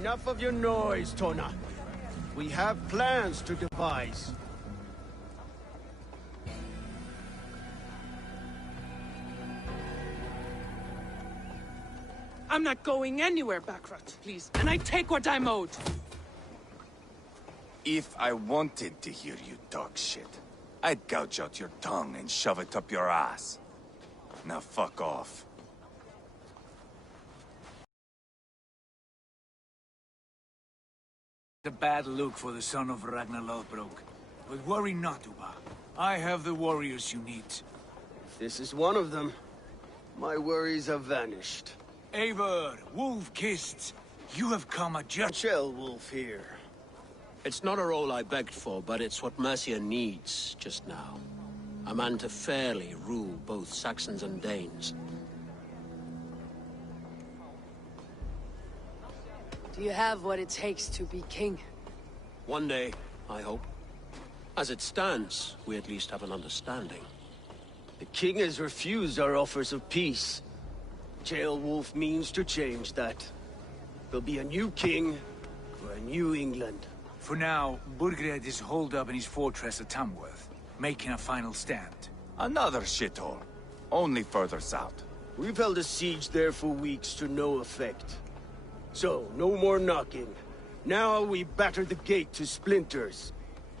Enough of your noise, Tona. We have plans to devise. I'm not going anywhere, Backrot, please. And I take what I'm owed. If I wanted to hear you talk shit, I'd gouge out your tongue and shove it up your ass. Now fuck off. A bad look for the son of Ragnar Lothbrok. But worry not, Uba. I have the warriors you need. This is one of them. My worries have vanished. Eivor, Wolf-Kissed, you have come a just... Shell Wolf here. It's not a role I begged for, but it's what Mercia needs just now. A man to fairly rule both Saxons and Danes. Do you have what it takes to be king? One day, I hope. As it stands, we at least have an understanding. The king has refused our offers of peace. Wolf means to change that. There'll be a new king for a new England. For now, Burgred is holed up in his fortress at Tamworth, making a final stand. Another shithole. Only further south. We've held a siege there for weeks to no effect. So, no more knocking. Now we batter the gate to splinters.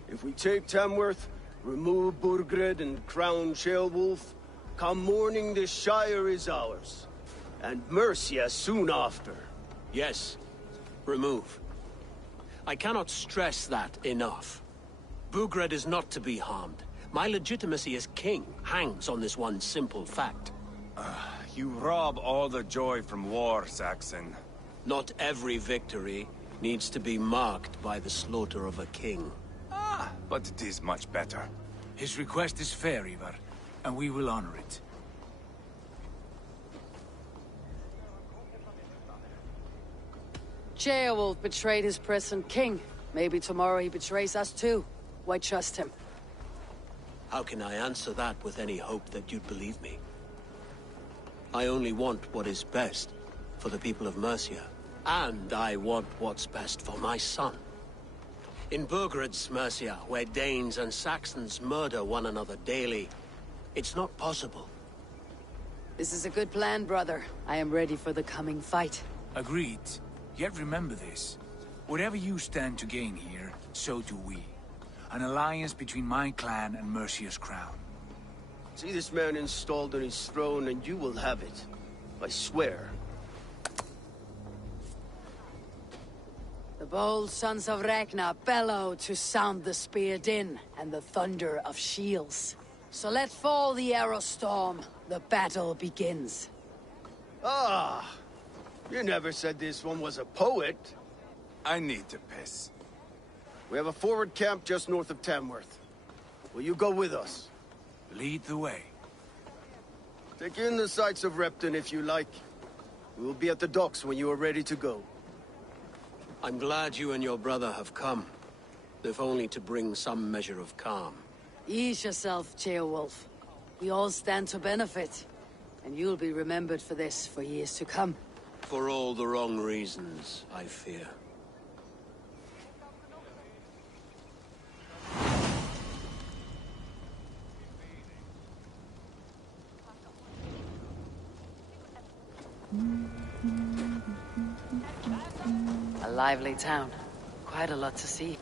If we take Tamworth, remove Burgred and crown Wolf, come morning the Shire is ours. And Mercia soon after. Yes, remove. I cannot stress that enough. Burgred is not to be harmed. My legitimacy as king hangs on this one simple fact. You rob all the joy from war, Saxon. Not every victory needs to be marked by the slaughter of a king. But it is much better. His request is fair, Ivar, and we will honor it. Wolf betrayed his present king. Maybe tomorrow he betrays us too. Why trust him? How can I answer that with any hope that you'd believe me? I only want what is best for the people of Mercia. And I want what's best for my son. In Burgred's Mercia, where Danes and Saxons murder one another daily, it's not possible. This is a good plan, brother. I am ready for the coming fight. Agreed. Yet remember this. Whatever you stand to gain here, so do we. An alliance between my clan and Mercia's crown. See this man installed on his throne and you will have it. I swear. The bold sons of Ragnar bellow to sound the spear din and the thunder of shields. So let fall the arrow storm. The battle begins. Ah! You never said this one was a poet. I need to piss. We have a forward camp just north of Tamworth. Will you go with us? Lead the way. Take in the sights of Repton if you like. We will be at the docks when you are ready to go. I'm glad you and your brother have come, if only to bring some measure of calm. Ease yourself, Wolf. We all stand to benefit, and you'll be remembered for this for years to come. For all the wrong reasons, I fear. A lively town. Quite a lot to see.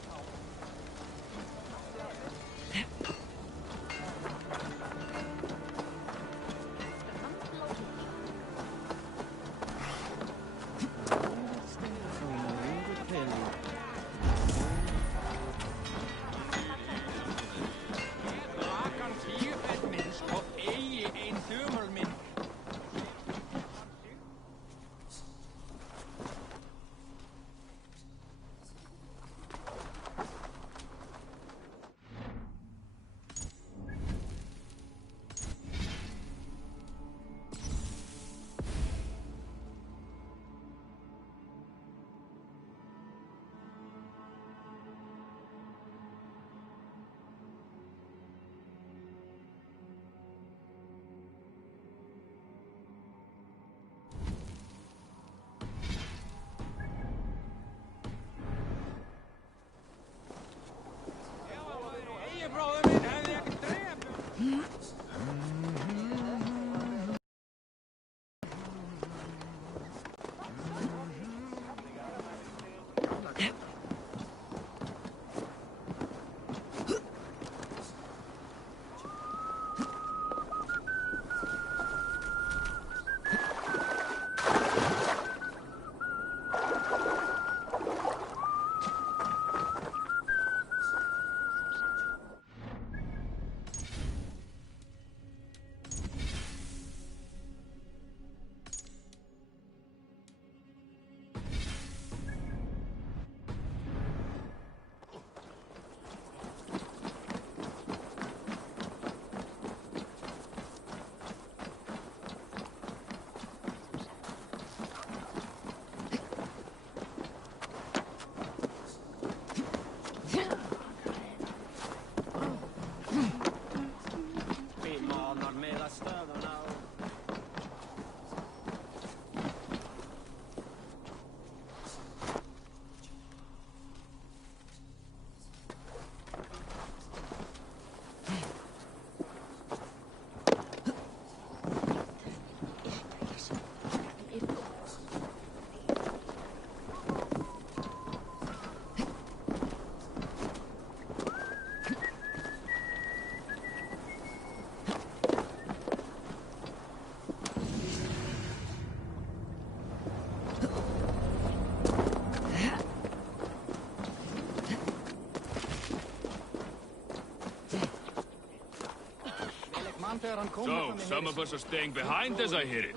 So, some of us are staying behind as I hear it.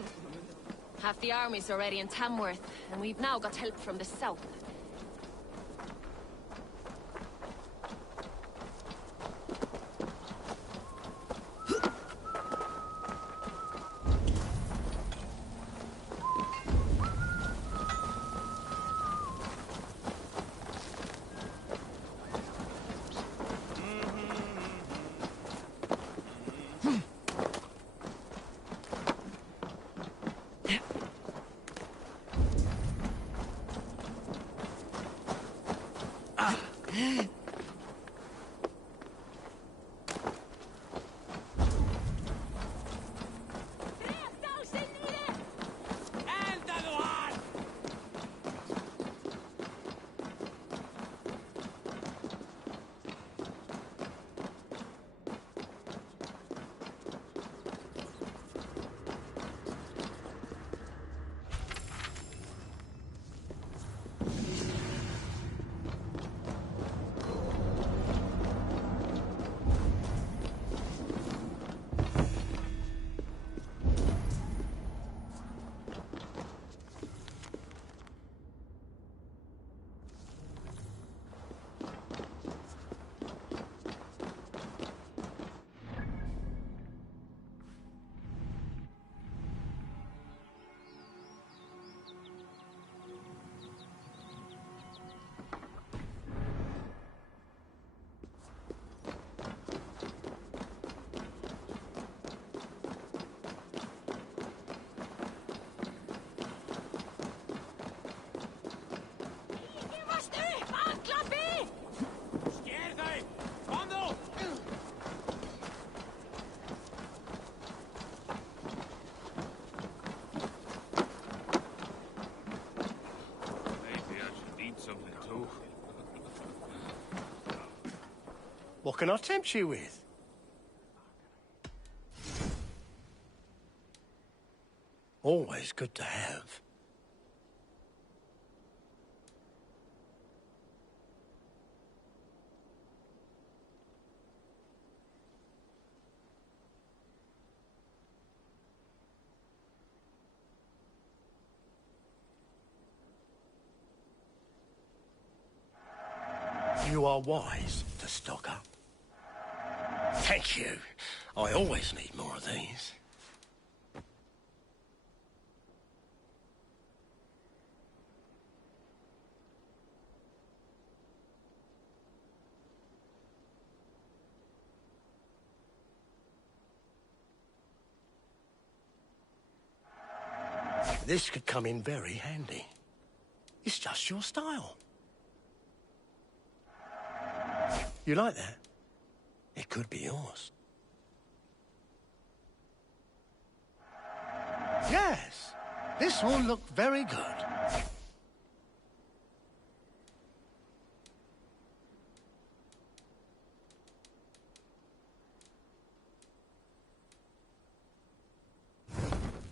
Half the army's already in Tamworth, and we've now got help from the south. What can I tempt you with? Always good to have. You are wise to stock up. Thank you. I always need more of these. This could come in very handy. It's just your style. You like that? It could be yours. Yes, this will look very good.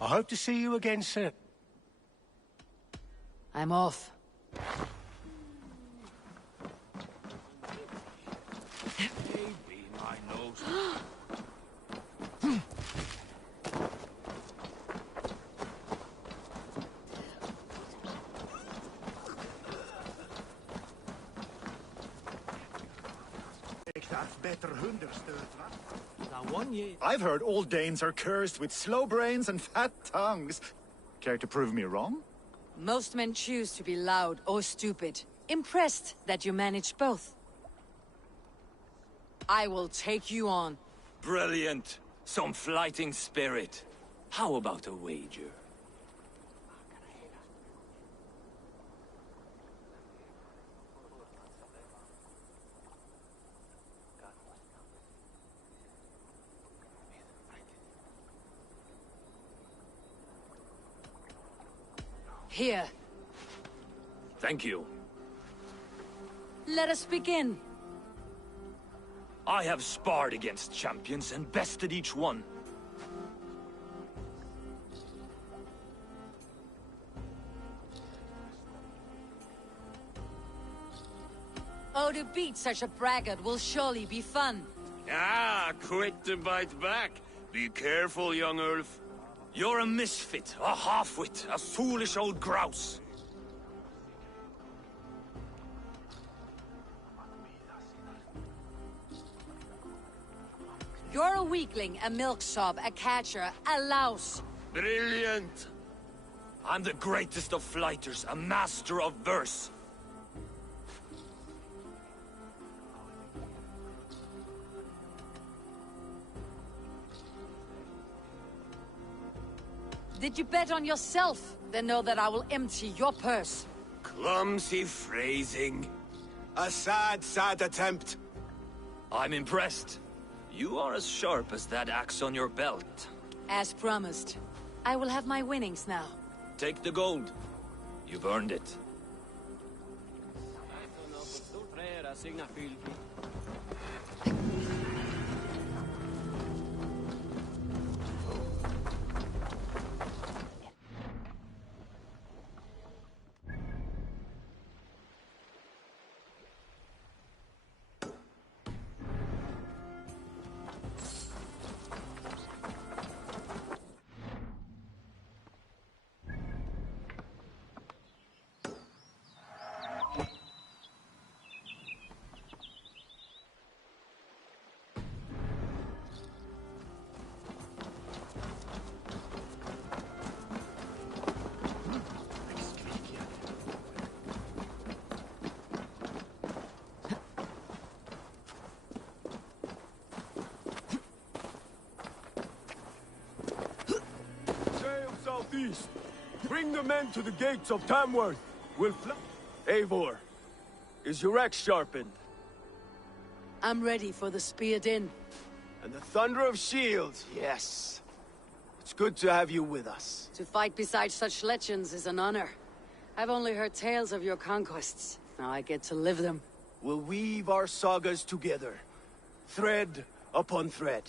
I hope to see you again soon. I'm off. Maybe my nose. I've heard all Danes are cursed with slow brains and fat tongues. Care to prove me wrong? Most men choose to be loud or stupid. Impressed that you manage both. I will take you on. Brilliant. Some fighting spirit. How about a wager? Here. Thank you. Let us begin. I have sparred against champions and bested each one. Oh, to beat such a braggart will surely be fun. Ah, quick to bite back. Be careful, young elf. You're a misfit, a half-wit, a foolish old grouse. You're a weakling, a milksop, a catcher, a louse. Brilliant! I'm the greatest of flighters, a master of verse. Did you bet on yourself? Then know that I will empty your purse. Clumsy phrasing. A sad, sad attempt. I'm impressed. You are as sharp as that axe on your belt. As promised. I will have my winnings now. Take the gold. You've earned it. Sail southeast. Bring the men to the gates of Tamworth. We'll fly. Eivor, is your axe sharpened? I'm ready for the spear din. And the thunder of shields, yes. It's good to have you with us. To fight beside such legends is an honor. I've only heard tales of your conquests. Now I get to live them. We'll weave our sagas together. Thread upon thread.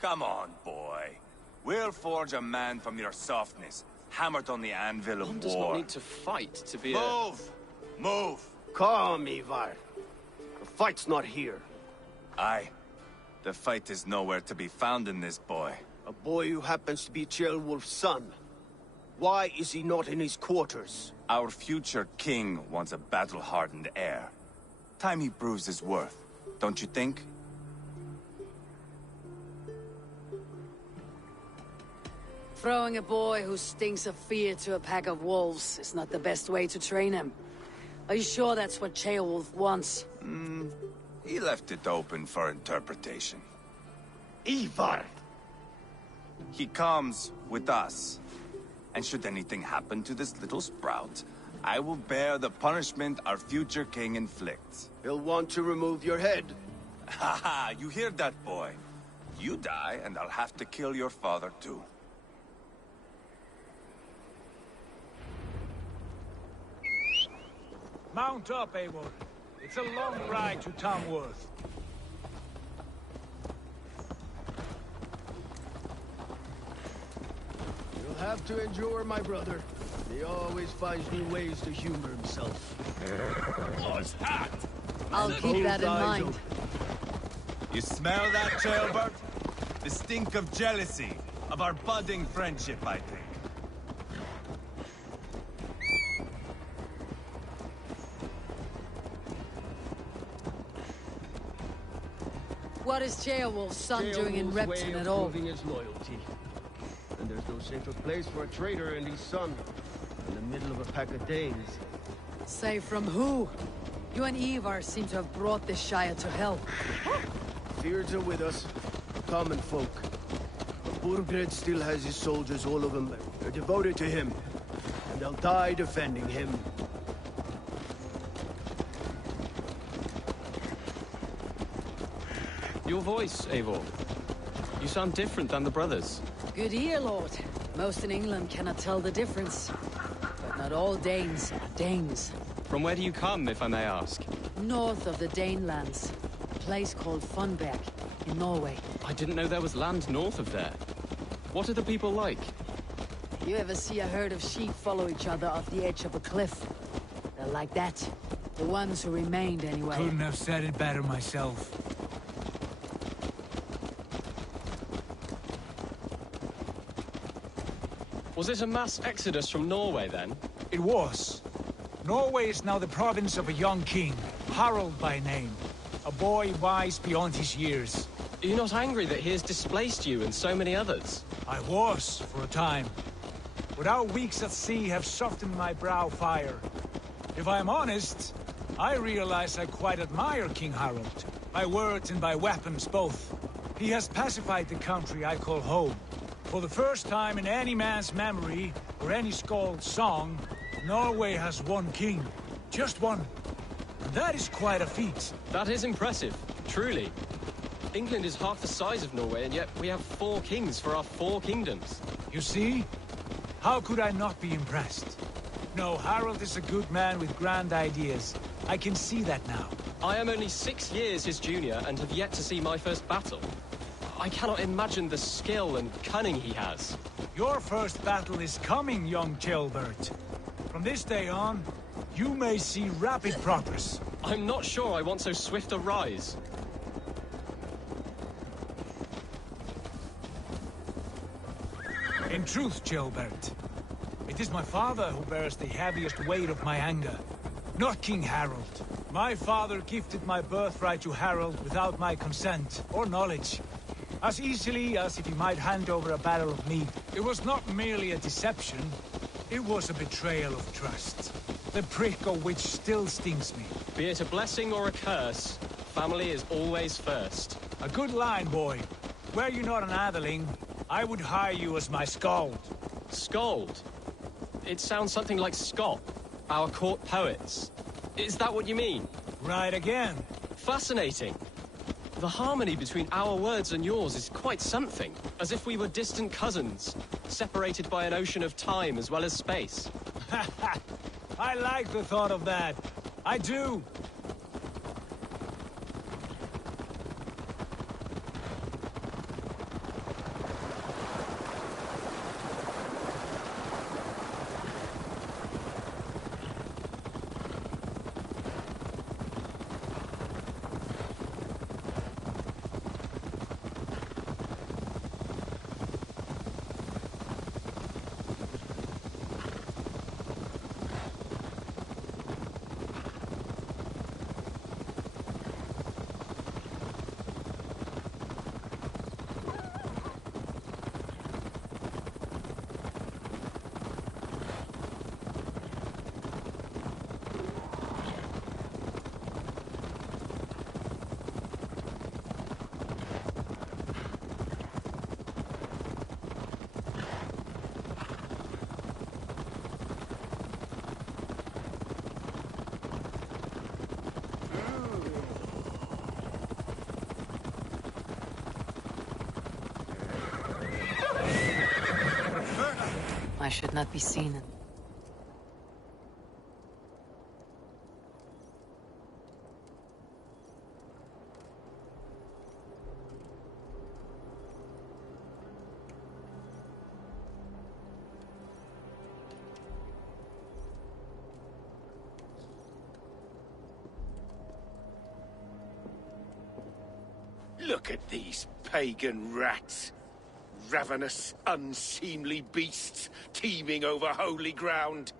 Come on, boy. We'll forge a man from your softness, hammered on the anvil of One war. does not need to fight to be Move! Move! Calm, Ivar. The fight's not here. Aye. The fight is nowhere to be found in this boy. A boy who happens to be Ceolwulf's son. Why is he not in his quarters? Our future king wants a battle-hardened heir. Time he proves his worth, don't you think? Throwing a boy who stinks of fear to a pack of wolves is not the best way to train him. Are you sure that's what Ceolwulf wants? He left it open for interpretation. Ivar! He comes with us. And should anything happen to this little sprout, I will bear the punishment our future king inflicts. He'll want to remove your head. Haha, you hear that, boy? You die, and I'll have to kill your father, too. Mount up, Eivor. It's a long ride to Tamworth. You'll have to endure, my brother. He always finds new ways to humor himself. What's that? I'll keep that in mind. You smell that, Jailbird? The stink of jealousy, of our budding friendship, I think. What is Ceolwulf's son doing in Repton at all? Proving his loyalty. And there's no safer place for a traitor and his son. In the middle of a pack of Danes. Say from who? You and Ivar seem to have brought this Shire to hell. Fears are with us. Common folk. But Burgred still has his soldiers, all of them. They're devoted to him. And they'll die defending him. Your voice, Eivor. You sound different than the brothers. Good ear, Lord. Most in England cannot tell the difference. But not all Danes are Danes. From where do you come, if I may ask? North of the Danelands. A place called Funberg, in Norway. I didn't know there was land north of there. What are the people like? You ever see a herd of sheep follow each other off the edge of a cliff? They're like that. The ones who remained, anyway. Couldn't have said it better myself. Was it a mass exodus from Norway, then? It was. Norway is now the province of a young king, Harald by name. A boy wise beyond his years. Are you not angry that he has displaced you and so many others? I was, for a time. But our weeks at sea have softened my brow fire. If I am honest, I realize I quite admire King Harald. By words and by weapons, both. He has pacified the country I call home. For the first time in any man's memory, or any skald's song, Norway has one king. Just one. And that is quite a feat. That is impressive, truly. England is half the size of Norway, and yet we have 4 kings for our 4 kingdoms. You see? How could I not be impressed? No, Harald is a good man with grand ideas. I can see that now. I am only 6 years his junior and have yet to see my first battle. I cannot imagine the skill and cunning he has. Your first battle is coming, young Gilbert. From this day on, you may see rapid progress. I'm not sure I want so swift a rise. In truth, Gilbert, it is my father who bears the heaviest weight of my anger, not King Harald. My father gifted my birthright to Harald without my consent or knowledge, as easily as if he might hand over a barrel of meat. It was not merely a deception, it was a betrayal of trust, the prick of which still stings me. Be it a blessing or a curse, family is always first. A good line, boy. Were you not an atheling, I would hire you as my skald. Skald? It sounds something like Scott, our court poets. Is that what you mean? Right again. Fascinating. The harmony between our words and yours is quite something. As if we were distant cousins, separated by an ocean of time as well as space. I like the thought of that. I do. I should not be seen. Look at these pagan rats. Ravenous, unseemly beasts teeming over holy ground.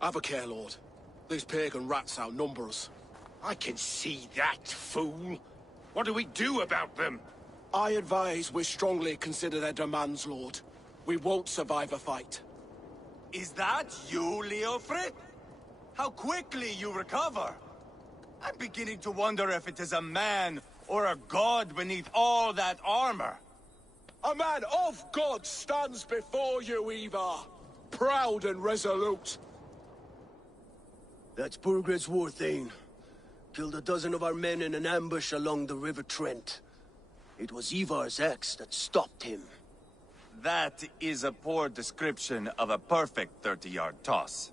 Have a care, Lord. These pagan rats outnumber us. I can see that, fool. What do we do about them? I advise we strongly consider their demands, Lord. We won't survive a fight. Is that you, Leofrid? How quickly you recover! I'm beginning to wonder if it is a man or a god beneath all that armor. A man of God stands before you, Ivar. Proud and resolute. That's Burgred's war thane. Killed a dozen of our men in an ambush along the River Trent. It was Ivar's axe that stopped him. That is a poor description of a perfect 30-yard toss.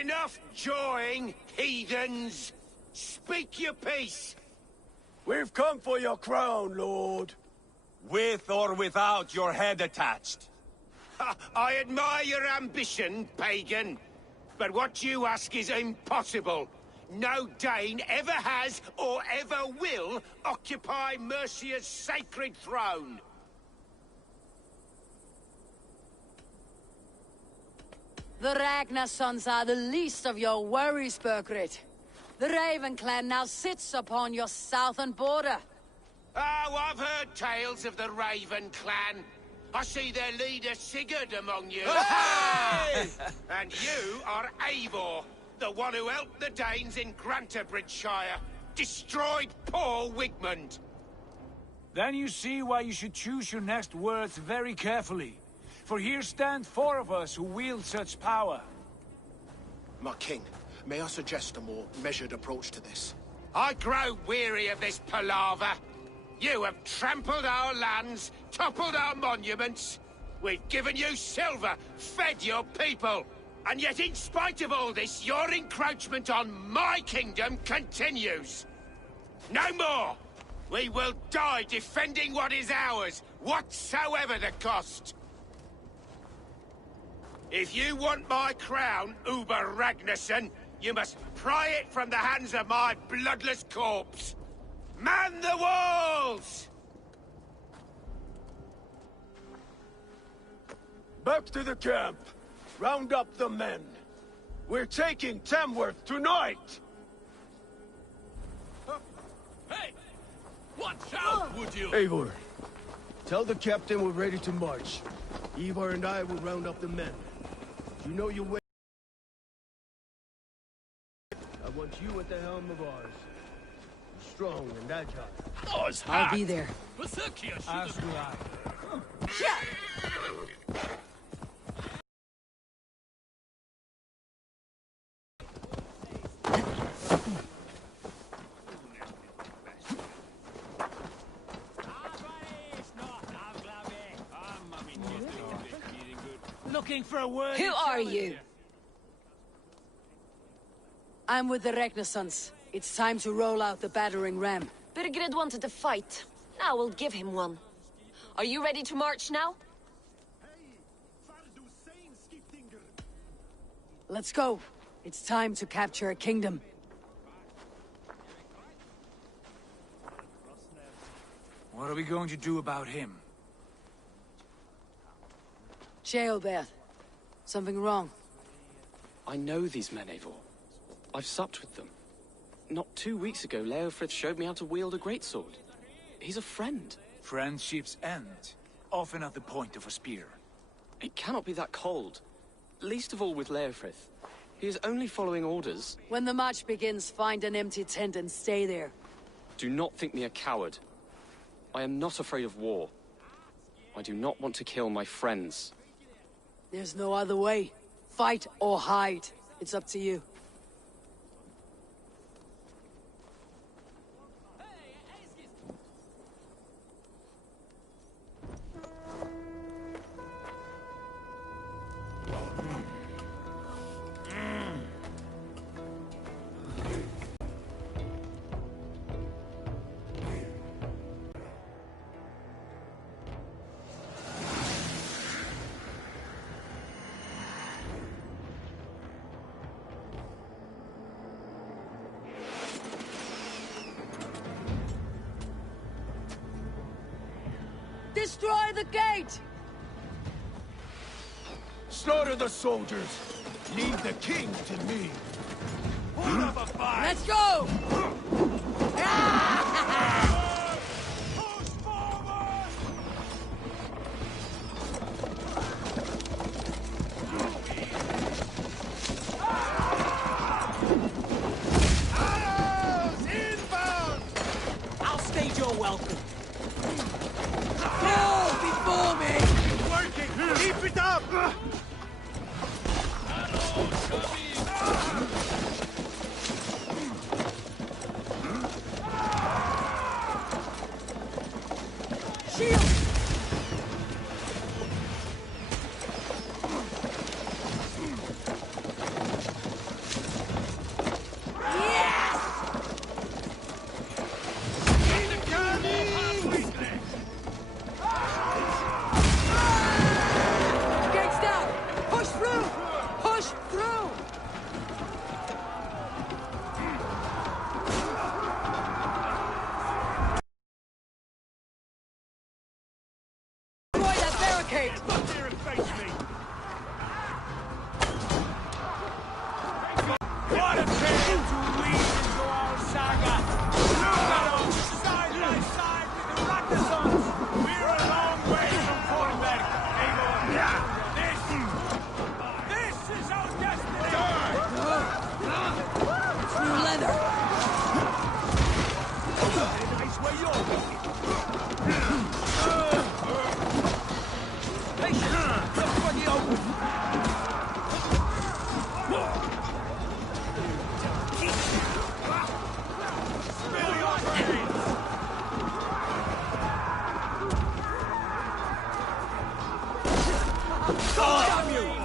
Enough jawing, heathens! Speak your piece! We've come for your crown, Lord. With or without your head attached. Ha, I admire your ambition, pagan. But what you ask is impossible. No Dane ever has or ever will occupy Mercia's sacred throne. The Ragnar sons are the least of your worries, Bergrit. The Raven clan now sits upon your southern border. Oh, I've heard tales of the Raven clan. I see their leader Sigurd among you. Hey! And you are Eivor, the one who helped the Danes in Grantabridgeshire. Destroyed poor Wigmund. Then you see why you should choose your next words very carefully. For here stand 4 of us who wield such power. My king, may I suggest a more measured approach to this? I grow weary of this palaver. You have trampled our lands, toppled our monuments. We've given you silver, fed your people. And yet in spite of all this, your encroachment on my kingdom continues. No more! We will die defending what is ours, whatsoever the cost. If you want my crown, Uber Ragnarsson, you must pry it from the hands of my bloodless corpse. Man the walls! Back to the camp. Round up the men. We're taking Tamworth tonight! Hey! Watch out, would you? Eivor, tell the captain we're ready to march. Ivar and I will round up the men. You know your way. I want you at the helm of ours. Strong and agile. I'll be there. As do I. Looking for a word? Who are you? I'm with the Ragnarsons. It's time to roll out the battering ram. Birgrid wanted to fight. Now we'll give him one. Are you ready to march now? Let's go. It's time to capture a kingdom. What are we going to do about him? Jailbert. Something wrong? I know these men, Eivor. I've supped with them. Not 2 weeks ago, Leofrith showed me how to wield a greatsword. He's a friend. Friendships end, often at the point of a spear. It cannot be that cold. Least of all with Leofrith. He is only following orders. When the march begins, find an empty tent and stay there. Do not think me a coward. I am not afraid of war. I do not want to kill my friends. There's no other way. Fight or hide. It's up to you. Destroy the gate! Slaughter the soldiers! Leave the king to me! Put up a fight! Let's go! Arrows inbound! I'll stage your welcome. Fall before me! It's working! Keep it up! Shield! Gates down! Push through! Push through! Damn you!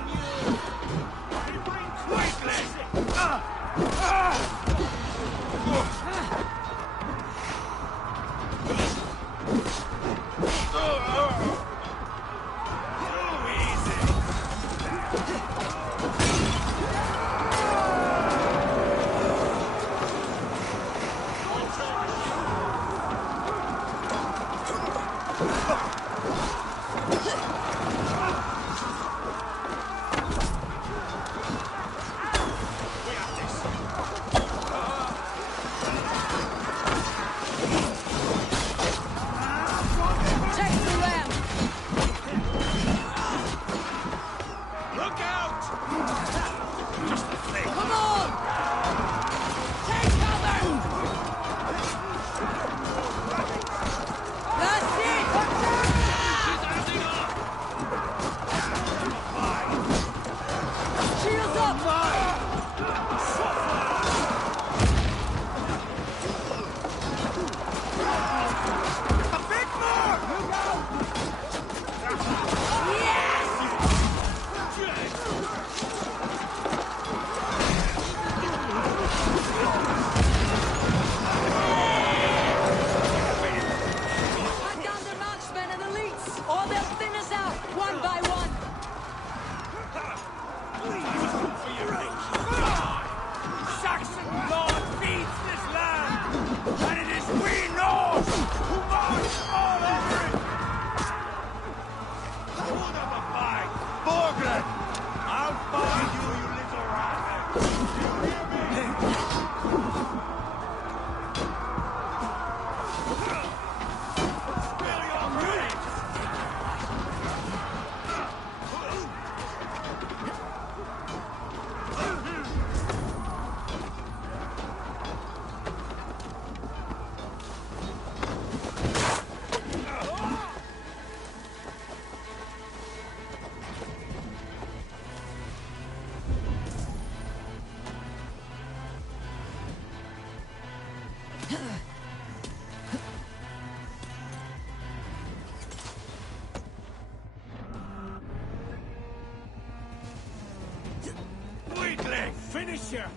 Finish here!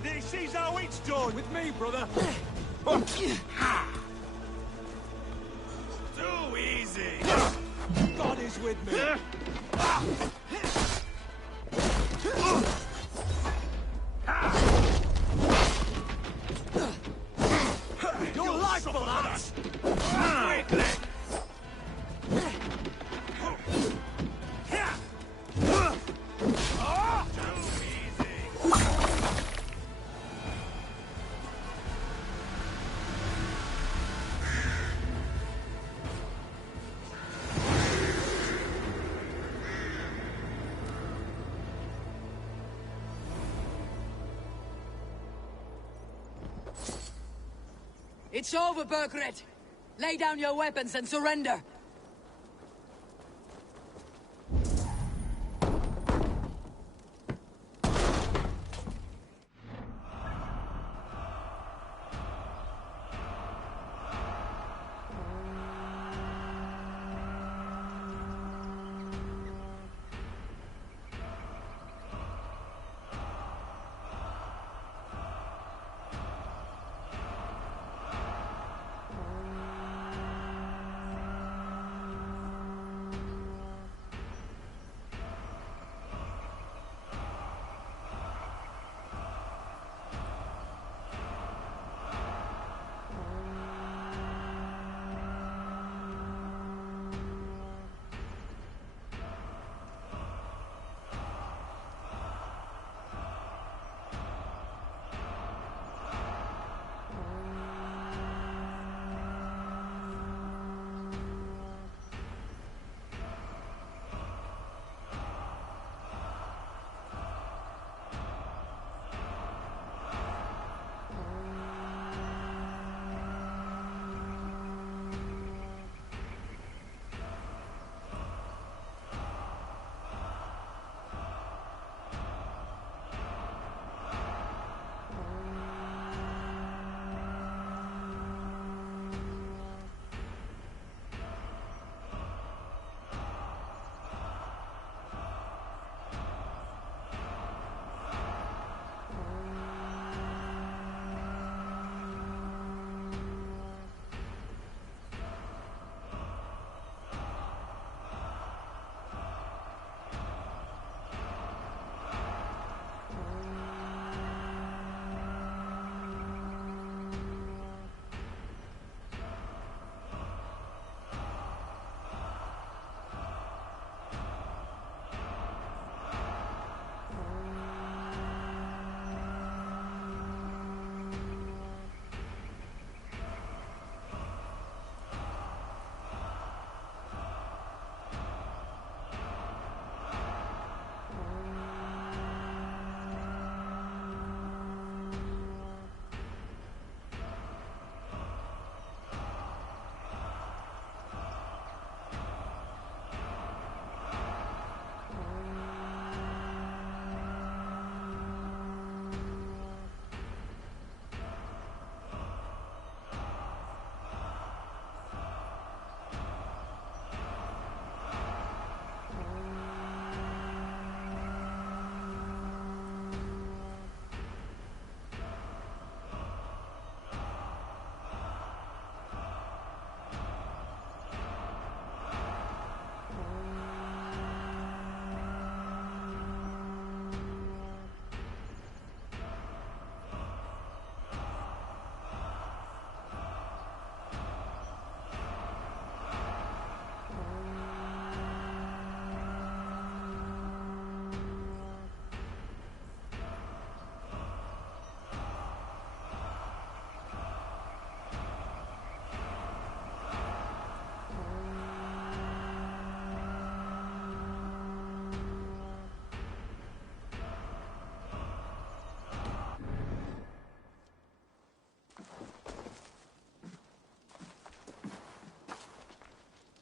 This is how it's done! With me, brother. Too easy! God is with me. Your life for that! Quickly! It's over, Burgred. Lay down your weapons and surrender.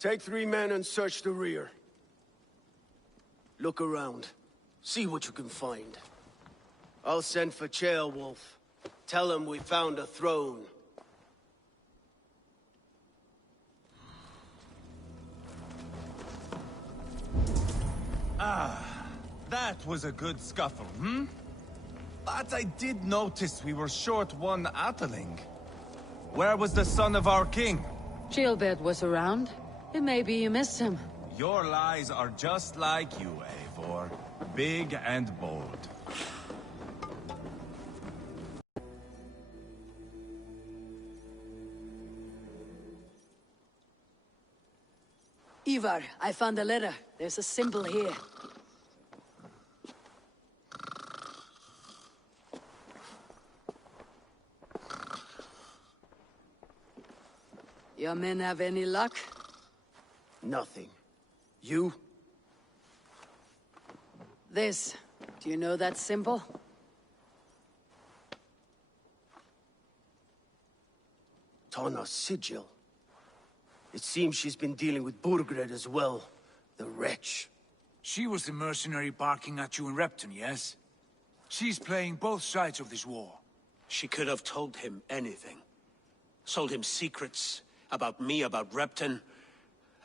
Take 3 men and search the rear. Look around. See what you can find. I'll send for Ceolwulf. Tell him we found a throne. That was a good scuffle, hmm? But I did notice we were short one Atheling. Where was the son of our king? Gilbert was around. It may be you missed him. Your lies are just like you, Eivor. Big and bold. Ivar, I found a letter. There's a symbol here. Your men have any luck? Nothing. You? This. Do you know that symbol? Tana's sigil. It seems she's been dealing with Burgred as well. The wretch. She was the mercenary barking at you in Repton, yes? She's playing both sides of this war. She could have told him anything. Sold him secrets about me, about Repton,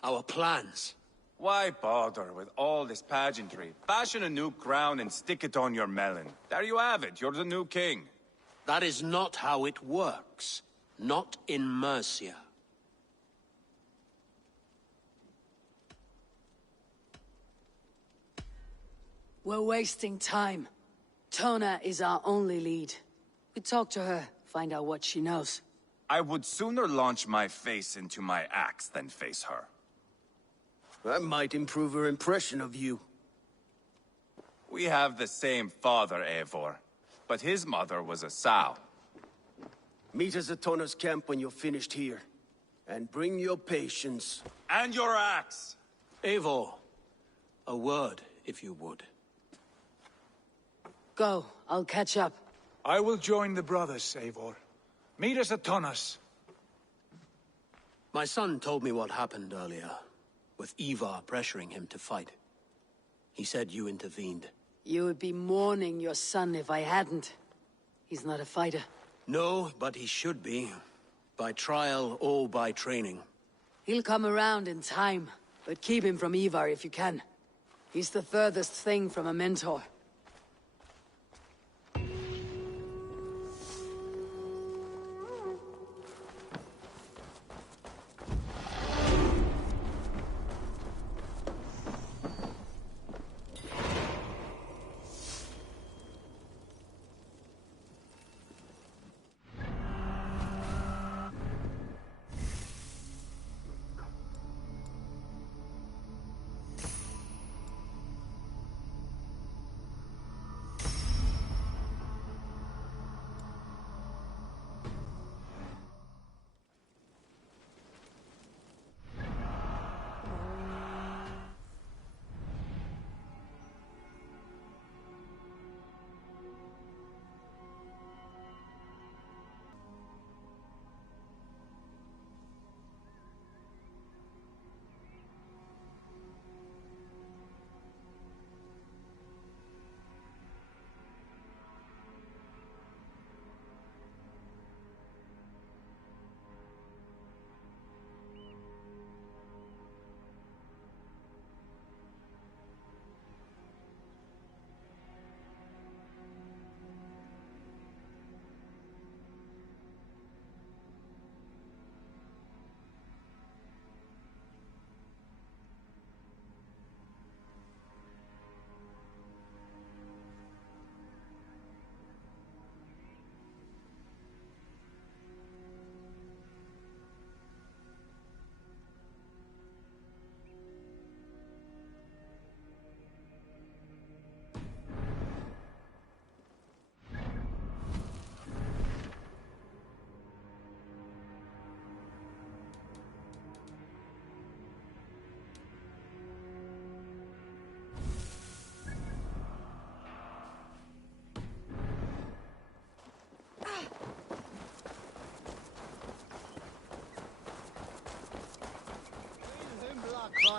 our plans. Why bother with all this pageantry? Fashion a new crown and stick it on your melon. There you have it, you're the new king. That is not how it works. Not in Mercia. We're wasting time. Tona is our only lead. We talk to her, find out what she knows. I would sooner launch my face into my axe than face her. That might improve her impression of you. We have the same father, Eivor, but his mother was a sow. Meet us at Tona's camp when you're finished here. And bring your patience. And your axe! Eivor, a word, if you would. Go, I'll catch up. I will join the brothers, Eivor. Meet us at Tonas. My son told me what happened earlier, with Ivar pressuring him to fight. He said you intervened. You would be mourning your son if I hadn't. He's not a fighter. No, but he should be. By trial or by training. He'll come around in time, but keep him from Ivar if you can. He's the furthest thing from a mentor.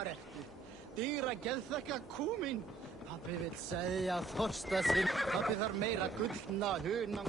eftir. Dýra geðþekka kúmin. Pappi vill segja þorsta sinn. Pappi þarf meira gullna hunan.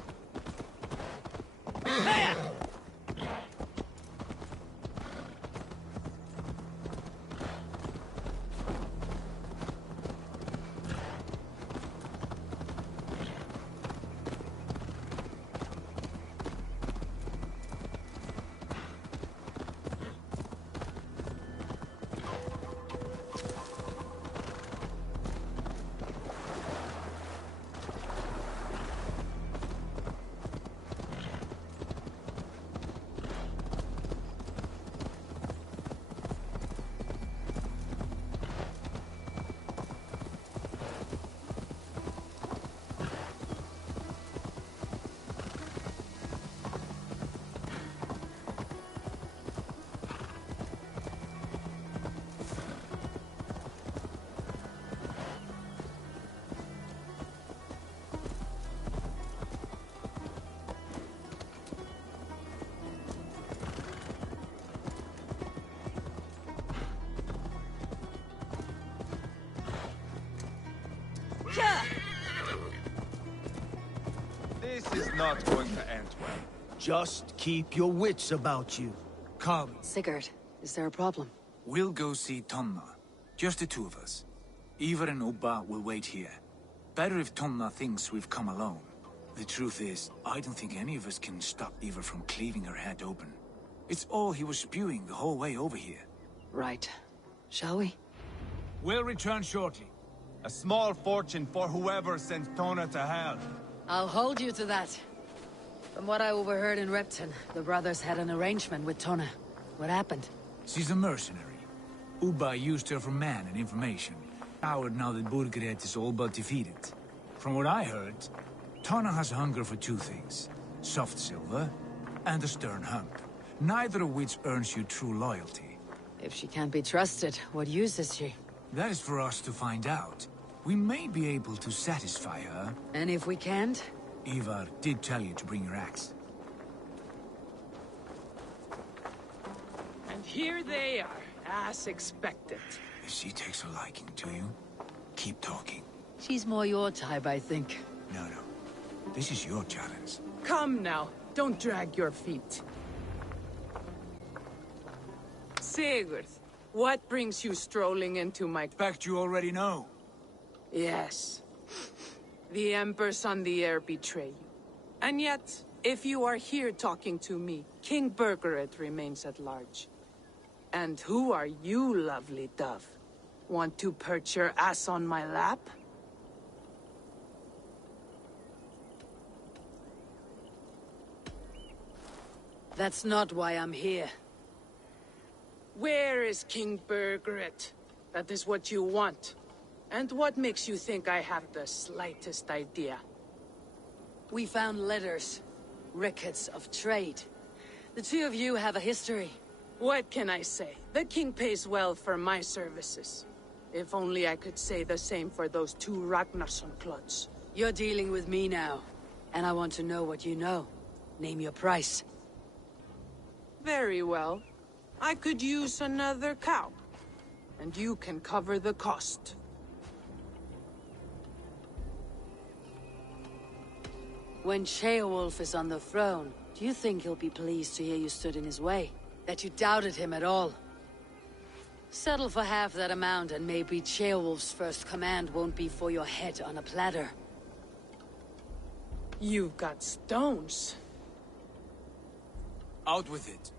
This is not going to end well. Just keep your wits about you. Come. Sigurd, is there a problem? We'll go see Tonna. Just the two of us. Ivar and Ubba will wait here. Better if Tonna thinks we've come alone. The truth is, I don't think any of us can stop Ivar from cleaving her head open. It's all he was spewing the whole way over here. Right. Shall we? We'll return shortly. A small fortune for whoever sent Tona to hell. I'll hold you to that. From what I overheard in Repton, the brothers had an arrangement with Tonna. What happened? She's a mercenary. Ubba used her for man and information. Coward now that Burgred is all but defeated. From what I heard, Tonna has hunger for two things. Soft silver and a stern hump. Neither of which earns you true loyalty. If she can't be trusted, what use is she? That is for us to find out. We may be able to satisfy her. And if we can't? Ivar did tell you to bring your axe. And here they are, as expected. If she takes a liking to you, keep talking. She's more your type, I think. No. This is your challenge. Come now, don't drag your feet. Sigurd, what brings you strolling into my... Expect you already know. Yes. The Embers on the air betray you. And yet, if you are here talking to me, King Burgred remains at large. And who are you, lovely dove? Want to perch your ass on my lap? That's not why I'm here. Where is King Burgred? That is what you want. And what makes you think I have the slightest idea? We found letters. Records of trade. The two of you have a history. What can I say? The king pays well for my services. If only I could say the same for those two Ragnarsson clods. You're dealing with me now. And I want to know what you know. Name your price. Very well. I could use another cow. And you can cover the cost. When Ceolwulf is on the throne, do you think he'll be pleased to hear you stood in his way? That you doubted him at all? Settle for half that amount and maybe Ceolwulf's first command won't be for your head on a platter. You've got stones. Out with it.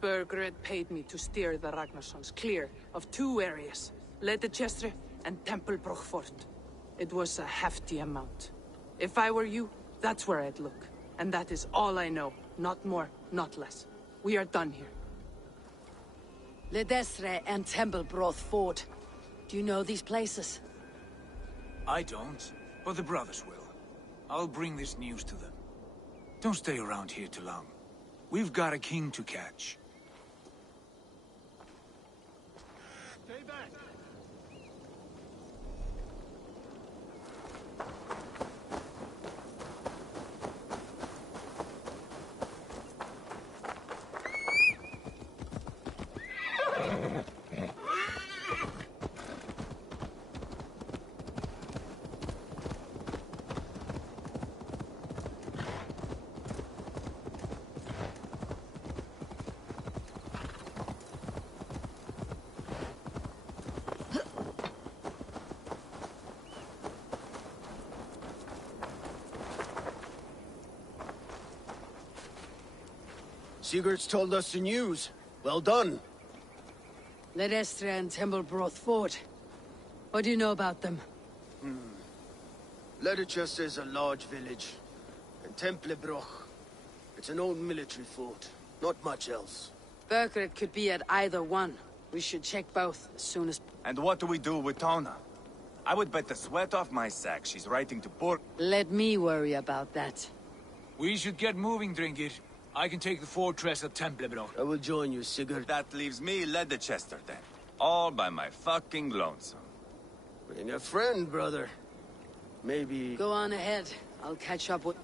Burgred paid me to steer the Ragnarssons clear of two areas. Ledechestre and Temple Brochfort. It was a hefty amount. If I were you, that's where I'd look. And that is all I know. Not more, not less. We are done here. Ledestre and Templebroth Fort. Do you know these places? I don't, but the brothers will. I'll bring this news to them. Don't stay around here too long. We've got a king to catch. Stay back. Sigurd's told us the news. Well done. Ledestra and Templebroth fought. What do you know about them? Leicester is a large village. And Templebroch. It's an old military fort. Not much else. Burkred could be at either one. We should check both as soon as... And what do we do with Tona? I would bet the sweat off my sack she's writing to Borg. Let me worry about that. We should get moving, Drinkit. I can take the fortress of Templebroch. I will join you, Sigurd. That leaves me Leicester then. All by my fucking lonesome. Bring a friend, brother. Maybe... Go on ahead. I'll catch up with...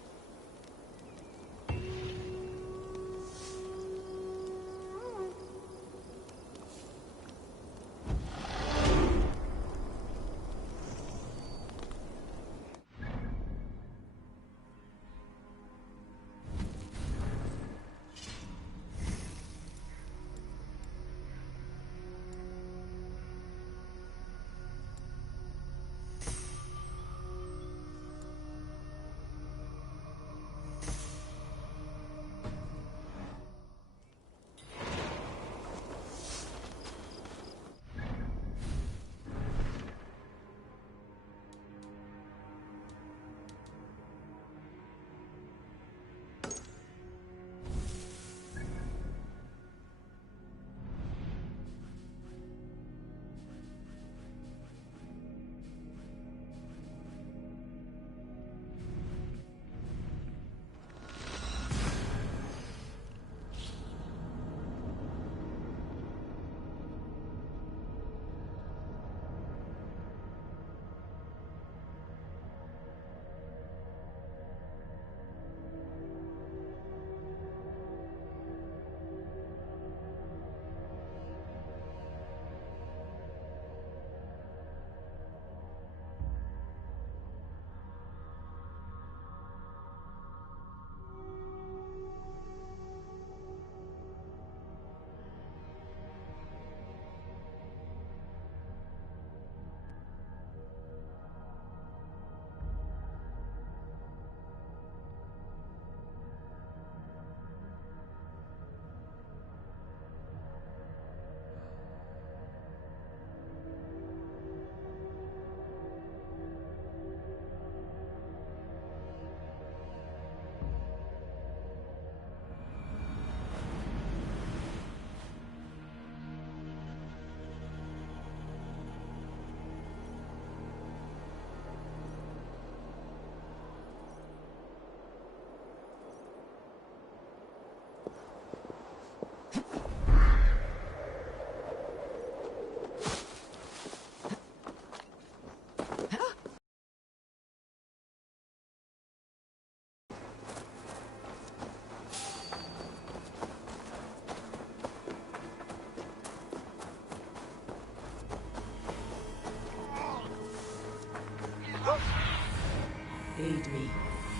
Aid me.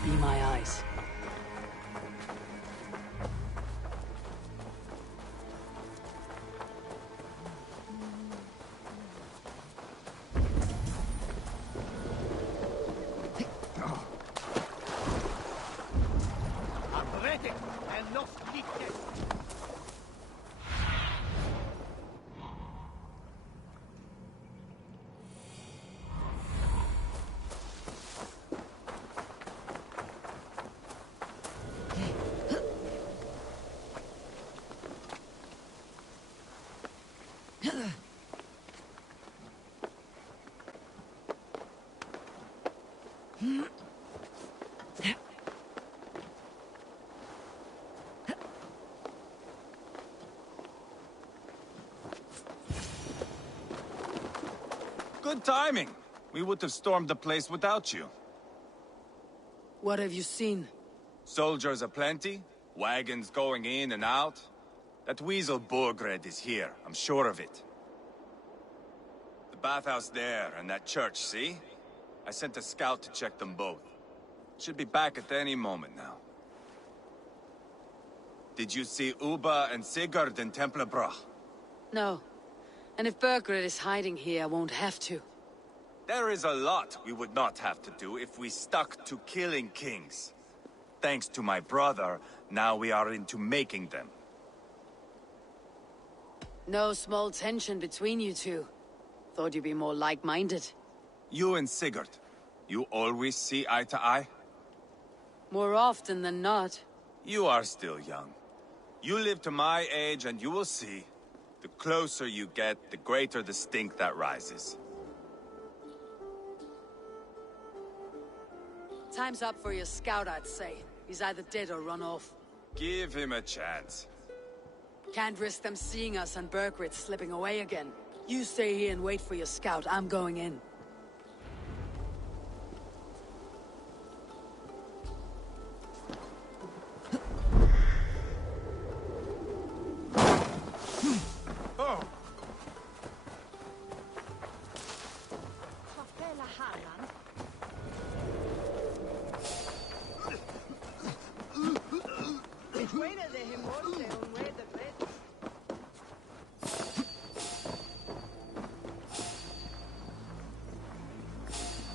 Be my eyes. Good timing. We would have stormed the place without you. What have you seen? Soldiers aplenty, wagons going in and out. That weasel Borgred is here, I'm sure of it. The bathhouse there and that church, see? I sent a scout to check them both. Should be back at any moment now. Did you see Uba and Sigurd in Templebroch? No. And if Burkred is hiding here, I won't have to. There is a lot we would not have to do if we stuck to killing kings. Thanks to my brother, now we are into making them. No small tension between you two. Thought you'd be more like-minded. You and Sigurd, you always see eye to eye? More often than not. You are still young. You live to my age and you will see. The closer you get, the greater the stink that rises. Time's up for your scout, I'd say. He's either dead or run off. Give him a chance. Can't risk them seeing us and Bergrid slipping away again. You stay here and wait for your scout. I'm going in.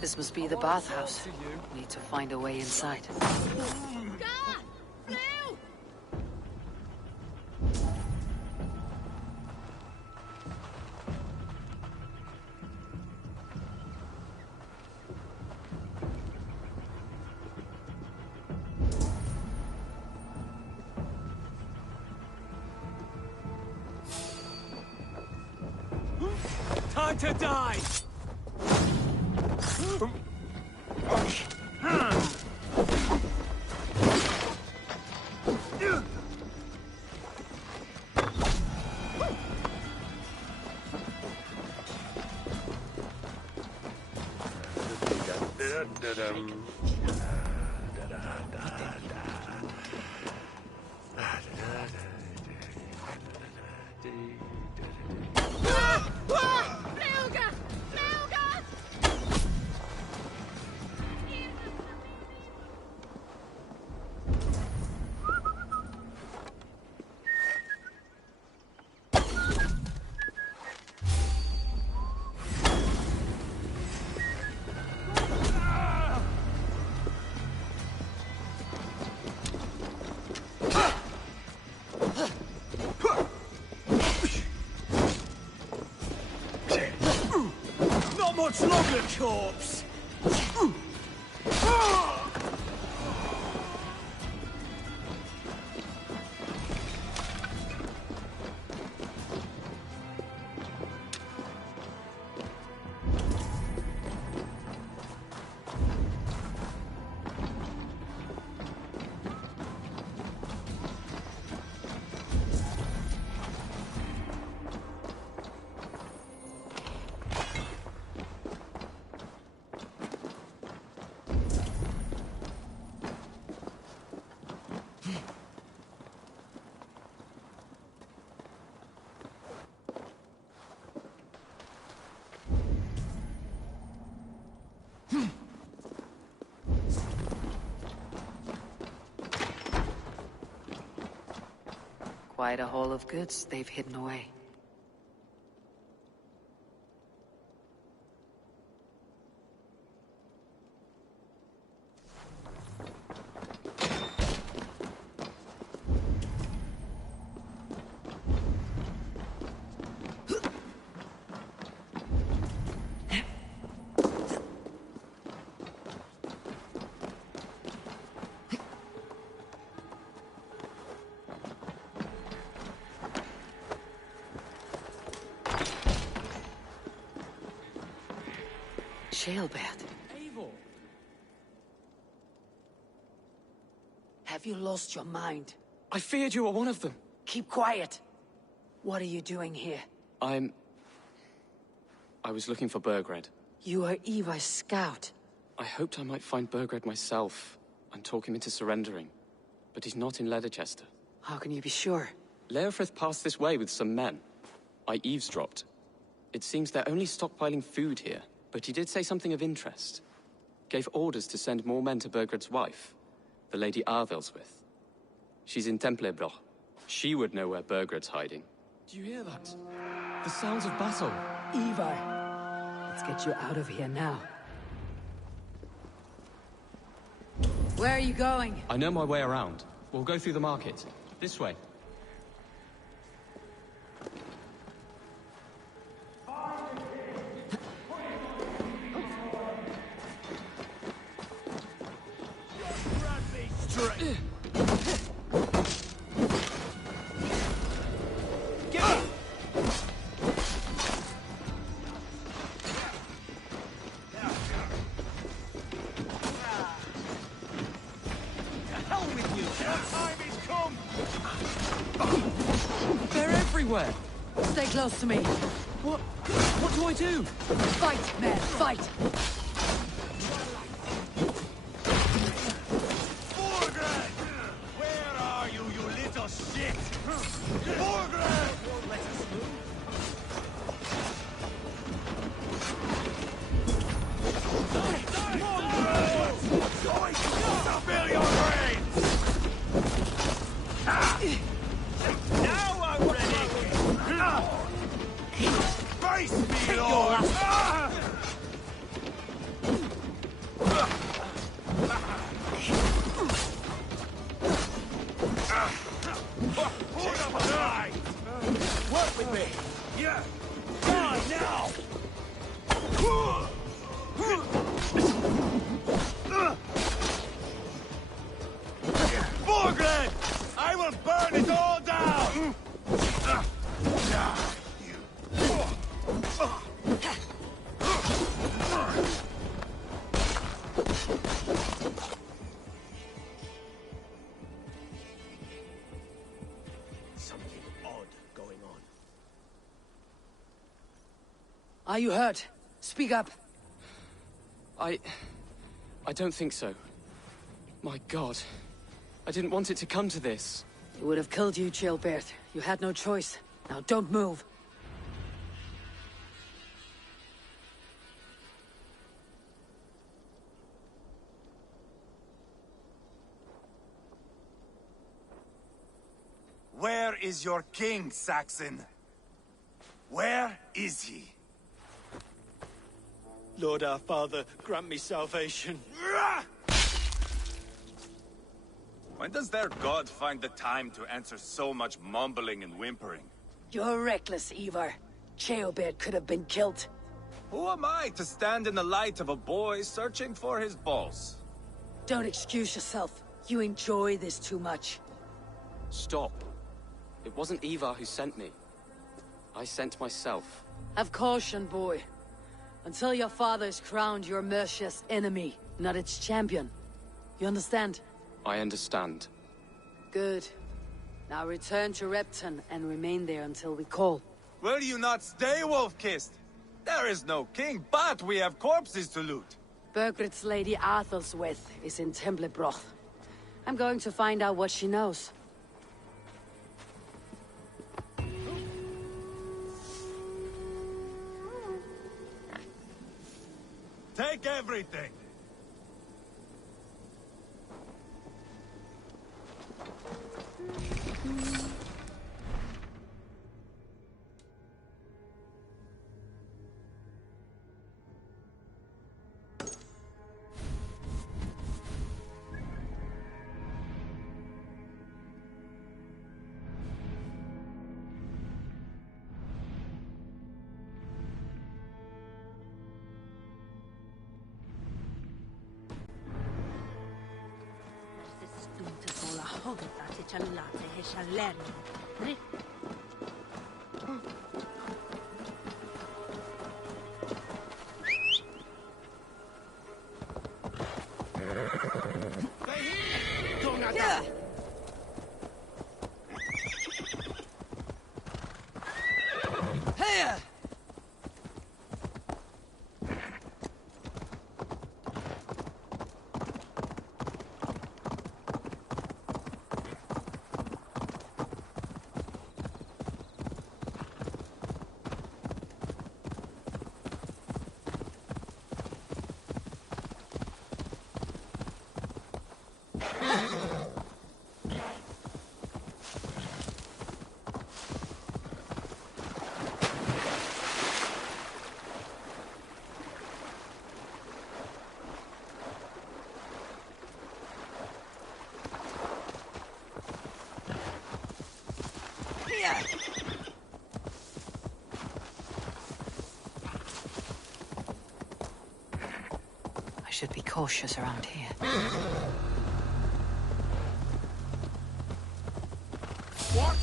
This must be the bathhouse. Need to find a way inside. Time to die! Much longer, corpse! Quite a haul of goods they've hidden away. Jailbird. Have you lost your mind? I feared you were one of them. Keep quiet. What are you doing here? I was looking for Bergred. You are Eva's scout. I hoped I might find Bergred myself and talk him into surrendering. But he's not in Leatherchester. How can you be sure? Leofrith passed this way with some men. I eavesdropped. It seems they're only stockpiling food here. But he did say something of interest. Gave orders to send more men to Bergred's wife, the Lady Arvelswith. She's in Templebroch. She would know where Bergred's hiding. Do you hear that? The sounds of battle. Ivar, let's get you out of here now. Where are you going? I know my way around. We'll go through the market. This way. stay close to me. What do I do? Fight, man, fight! Borgred! Where are you, you little shit? Borgred! Won't let us move. Spill your brains! Now I'm ready! Face me, Lord! Work with me! Yeah! Die now! Borgred! I will burn it all down! Something odd going on. Are you hurt? Speak up. I don't think so. My God. I didn't want it to come to this. It would have killed you, Jailbird. You had no choice. Now don't move. Where is your king, Saxon? Where is he? Lord our Father, grant me salvation. When does their god find the time to answer so much mumbling and whimpering? You're reckless, Ivar. Jailbird could have been killed. Who am I to stand in the light of a boy searching for his balls? Don't excuse yourself. You enjoy this too much. Stop. It wasn't Ivar who sent me. I sent myself. Have caution, boy. Until your father is crowned your Mercia's enemy, not its champion. You understand? I understand. Good. Now return to Repton and remain there until we call. Will you not stay, Wolf-Kissed? There is no king, but we have corpses to loot. Bergred's lady Athelsweth is in Templebroch. I'm going to find out what she knows. Take everything! Yeah. Hey! I should be cautious around here. What?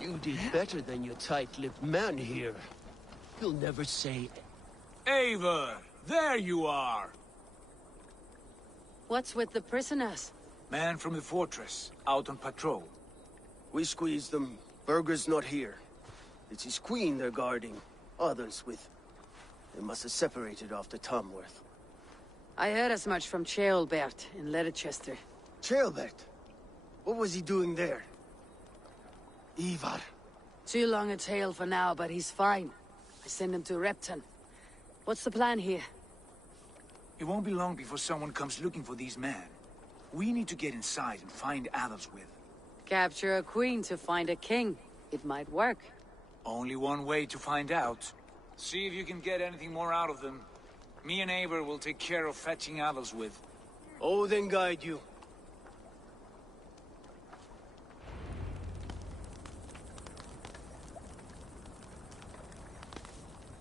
You did better than your tight-lipped man here. He'll never say... Eivor! There you are! What's with the prisoners? Man from the fortress, out on patrol. We squeezed them. Berger's not here. It's his queen they're guarding. Others with... They must have separated after Tamworth. I heard as much from Ceolbert in Leicester. Ceolbert? What was he doing there? Ivar. Too long a tale for now, but he's fine. I send him to Repton. What's the plan here? It won't be long before someone comes looking for these men. We need to get inside and find Adelswith. Capture a queen to find a king. It might work. Only one way to find out. See if you can get anything more out of them. Me and Eivor will take care of fetching Adelswith. Odin guide you.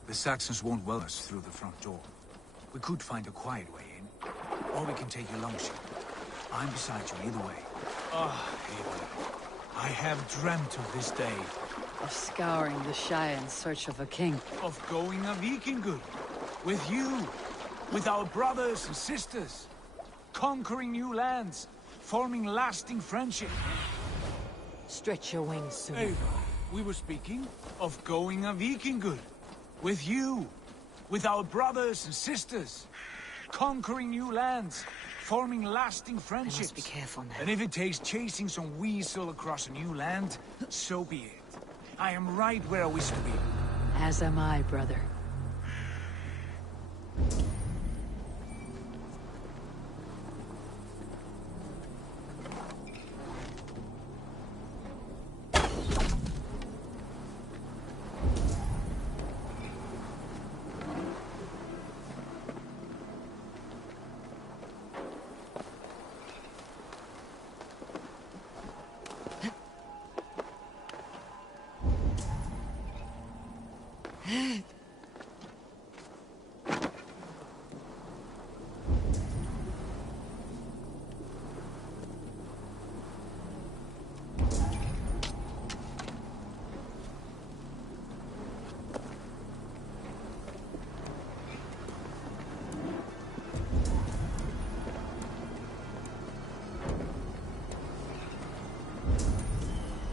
The Saxons won't well us through the front door. We could find a quiet way in, or we can take your longship. I'm beside you either way. Ah, Eivor. I have dreamt of this day. Of scouring the Shire in search of a king. Of going a Vikingur. With you. With our brothers and sisters. Conquering new lands. Forming lasting friendship. Stretch your wings soon. Eivor, we were speaking of going a Vikingur. With you. With our brothers and sisters. Conquering new lands. Forming lasting friendships. I must be careful now. And if it takes chasing some weasel across a new land, so be it. I am right where I wish to be. As am I, brother.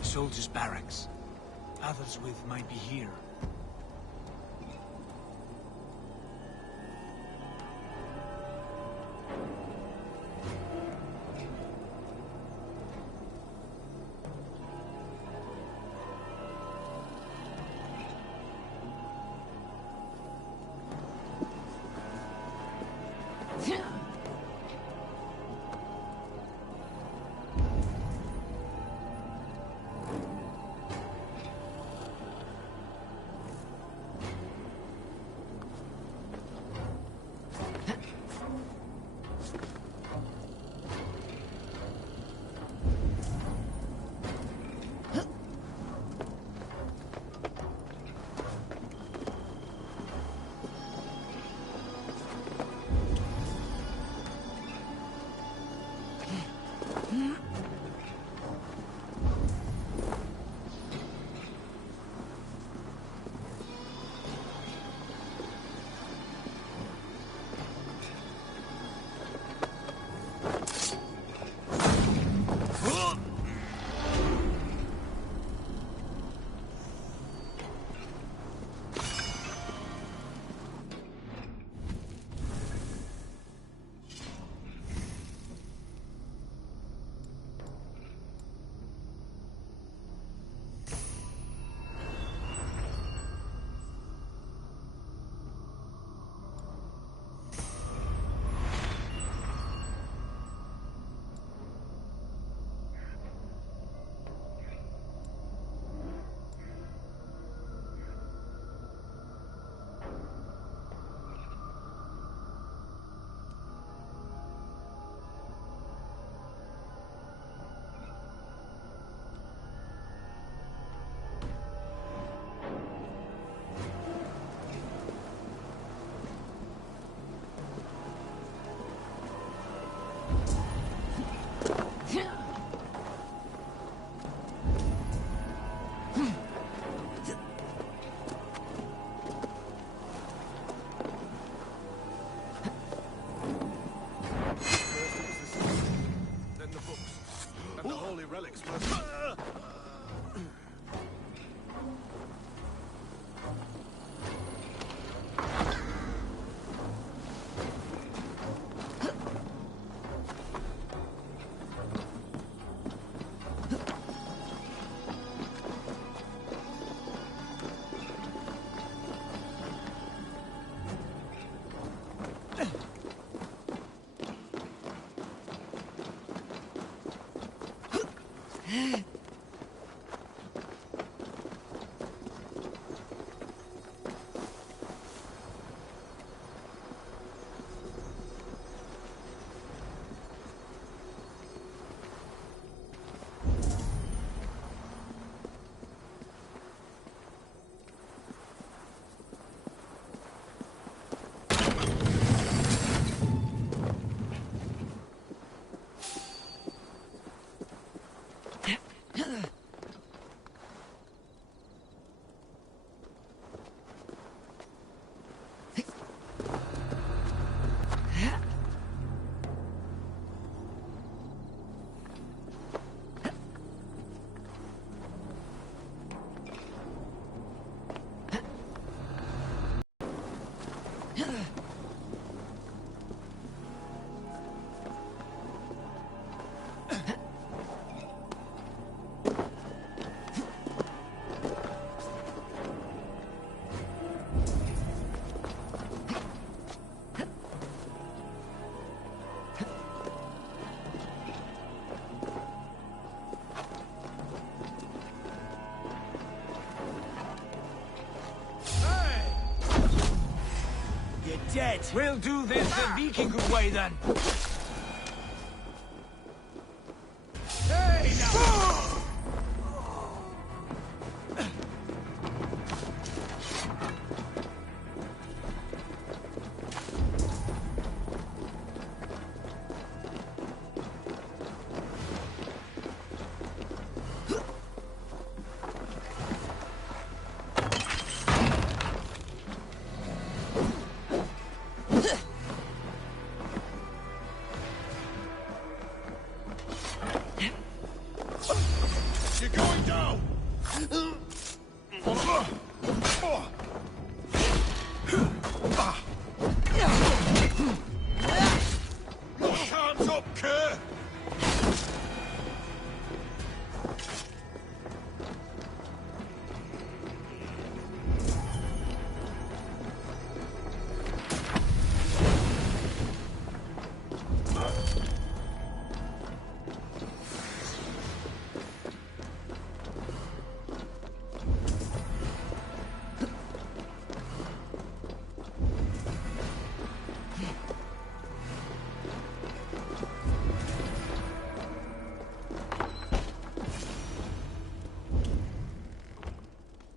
Soldiers' barracks. Adelswith might be here. Dead. We'll do this the Viking way then. Hey, now!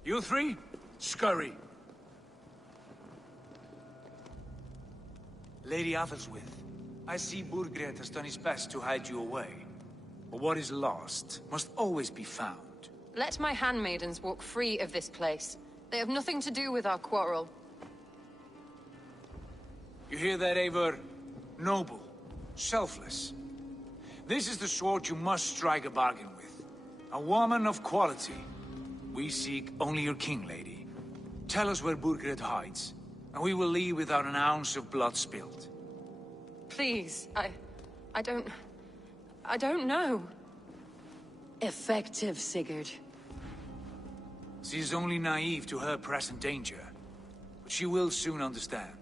You three, scurry. Lady Athelswith, I see Burgred has done his best to hide you away. But what is lost must always be found. Let my handmaidens walk free of this place. They have nothing to do with our quarrel. You hear that, Eivor? Noble, selfless. This is the sword you must strike a bargain with. A woman of quality. We seek only your king, lady. Tell us where Burgred hides, and we will leave without an ounce of blood spilled. Please, I don't know. Effective, Sigurd. She is only naive to her present danger, but she will soon understand.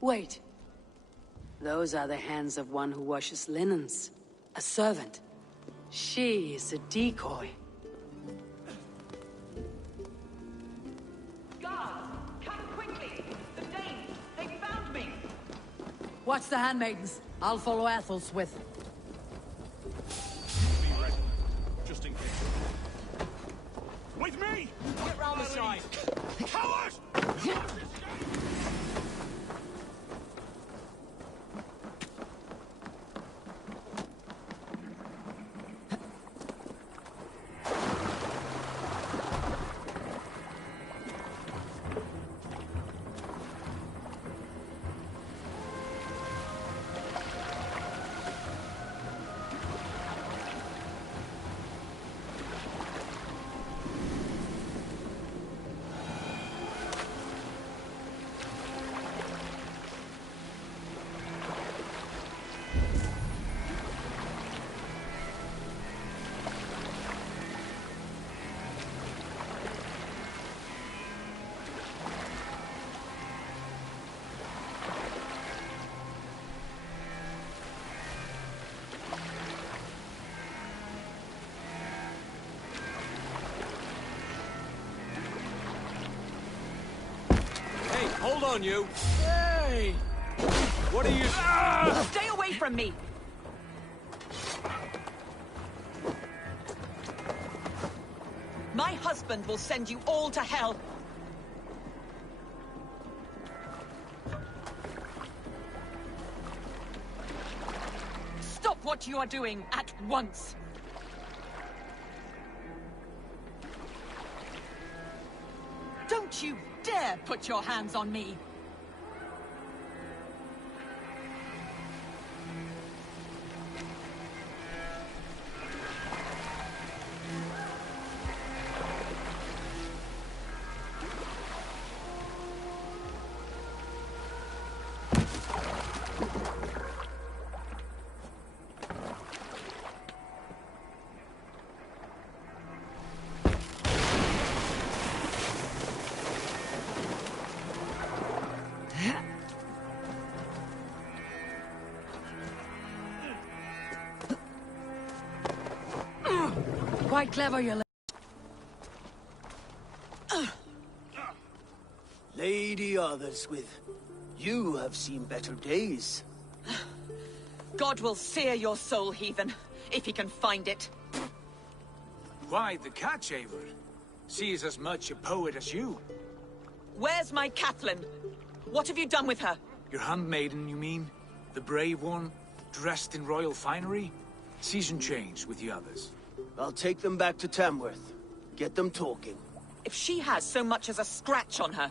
Wait. Those are the hands of one who washes linens. A servant. She is a decoy. Watch the handmaidens. I'll follow Athelswith. Be ready, just in case. With me! Get round the side! Coward! Hold on, you! Hey! What are you... Ah! Stay away from me! My husband will send you all to hell! Stop what you are doing at once! Don't you dare put your hands on me! Quite clever, you Lady Otherswith, you have seen better days. God will sear your soul, heathen, if he can find it. Why, the catch, Eivor? She is as much a poet as you. Where's my Catherine? What have you done with her? Your handmaiden, you mean? The brave one, dressed in royal finery? Season change with the others. I'll take them back to Tamworth. Get them talking. If she has so much as a scratch on her...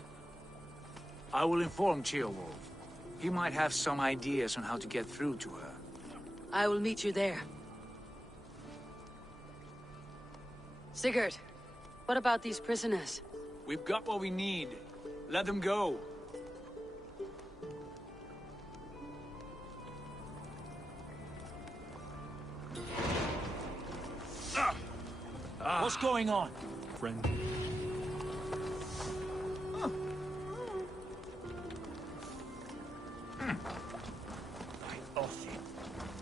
I will inform Ceolwulf. He might have some ideas on how to get through to her. I will meet you there. Sigurd, what about these prisoners? We've got what we need. Let them go. What's going on? Friend.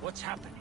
What's happening?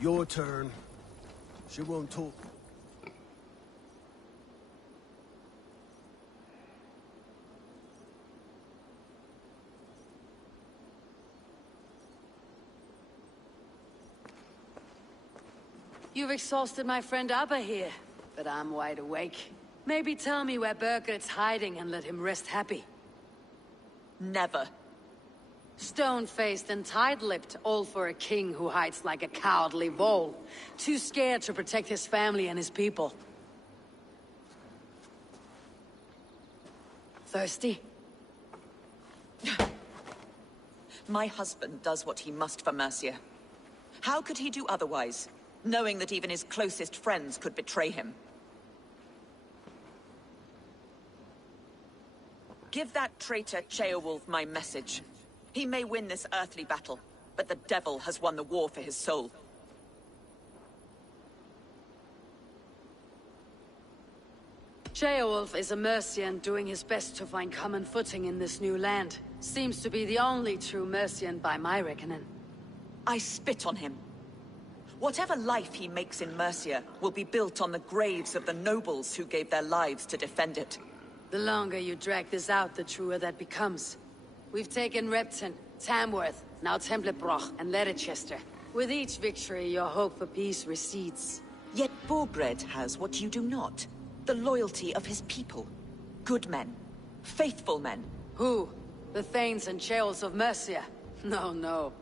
Your turn. She won't talk. You've exhausted my friend Abba here, but I'm wide awake. Maybe tell me where Burgert's hiding and let him rest happy. Never. Stone-faced and tight-lipped, all for a king who hides like a cowardly vole. Too scared to protect his family and his people. Thirsty? My husband does what he must for Mercia. How could he do otherwise, knowing that even his closest friends could betray him? Give that traitor Ceolwulf my message. He may win this earthly battle, but the devil has won the war for his soul. Ceolwulf is a Mercian doing his best to find common footing in this new land. Seems to be the only true Mercian by my reckoning. I spit on him. Whatever life he makes in Mercia will be built on the graves of the nobles who gave their lives to defend it. The longer you drag this out, the truer that becomes. We've taken Repton, Tamworth, now Templebroch, and Leicester. With each victory, your hope for peace recedes. Yet Borgred has what you do not. The loyalty of his people. Good men. Faithful men. Who? The Thanes and Ceolls of Mercia? No, no.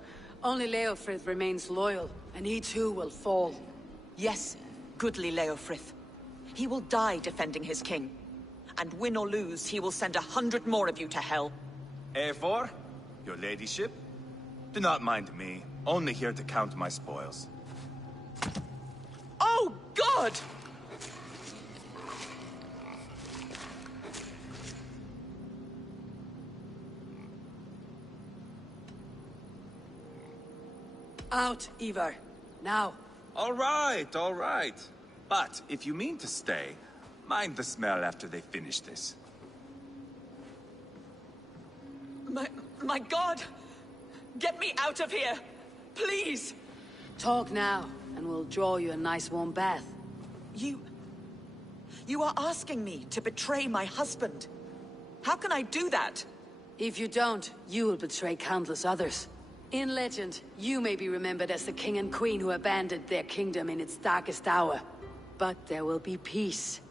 Only Leofrith remains loyal, and he too will fall. Yes, goodly Leofrith. He will die defending his king. And win or lose, he will send 100 more of you to hell. Eivor, your ladyship? Do not mind me. Only here to count my spoils. Oh, God! Out, Ivar. Now. All right, all right. But if you mean to stay, mind the smell after they finish this. My God! Get me out of here! Please! Talk now, and we'll draw you a nice warm bath. You are asking me to betray my husband. How can I do that? If you don't, you will betray countless others. In legend, you may be remembered as the king and queen who abandoned their kingdom in its darkest hour. But there will be peace.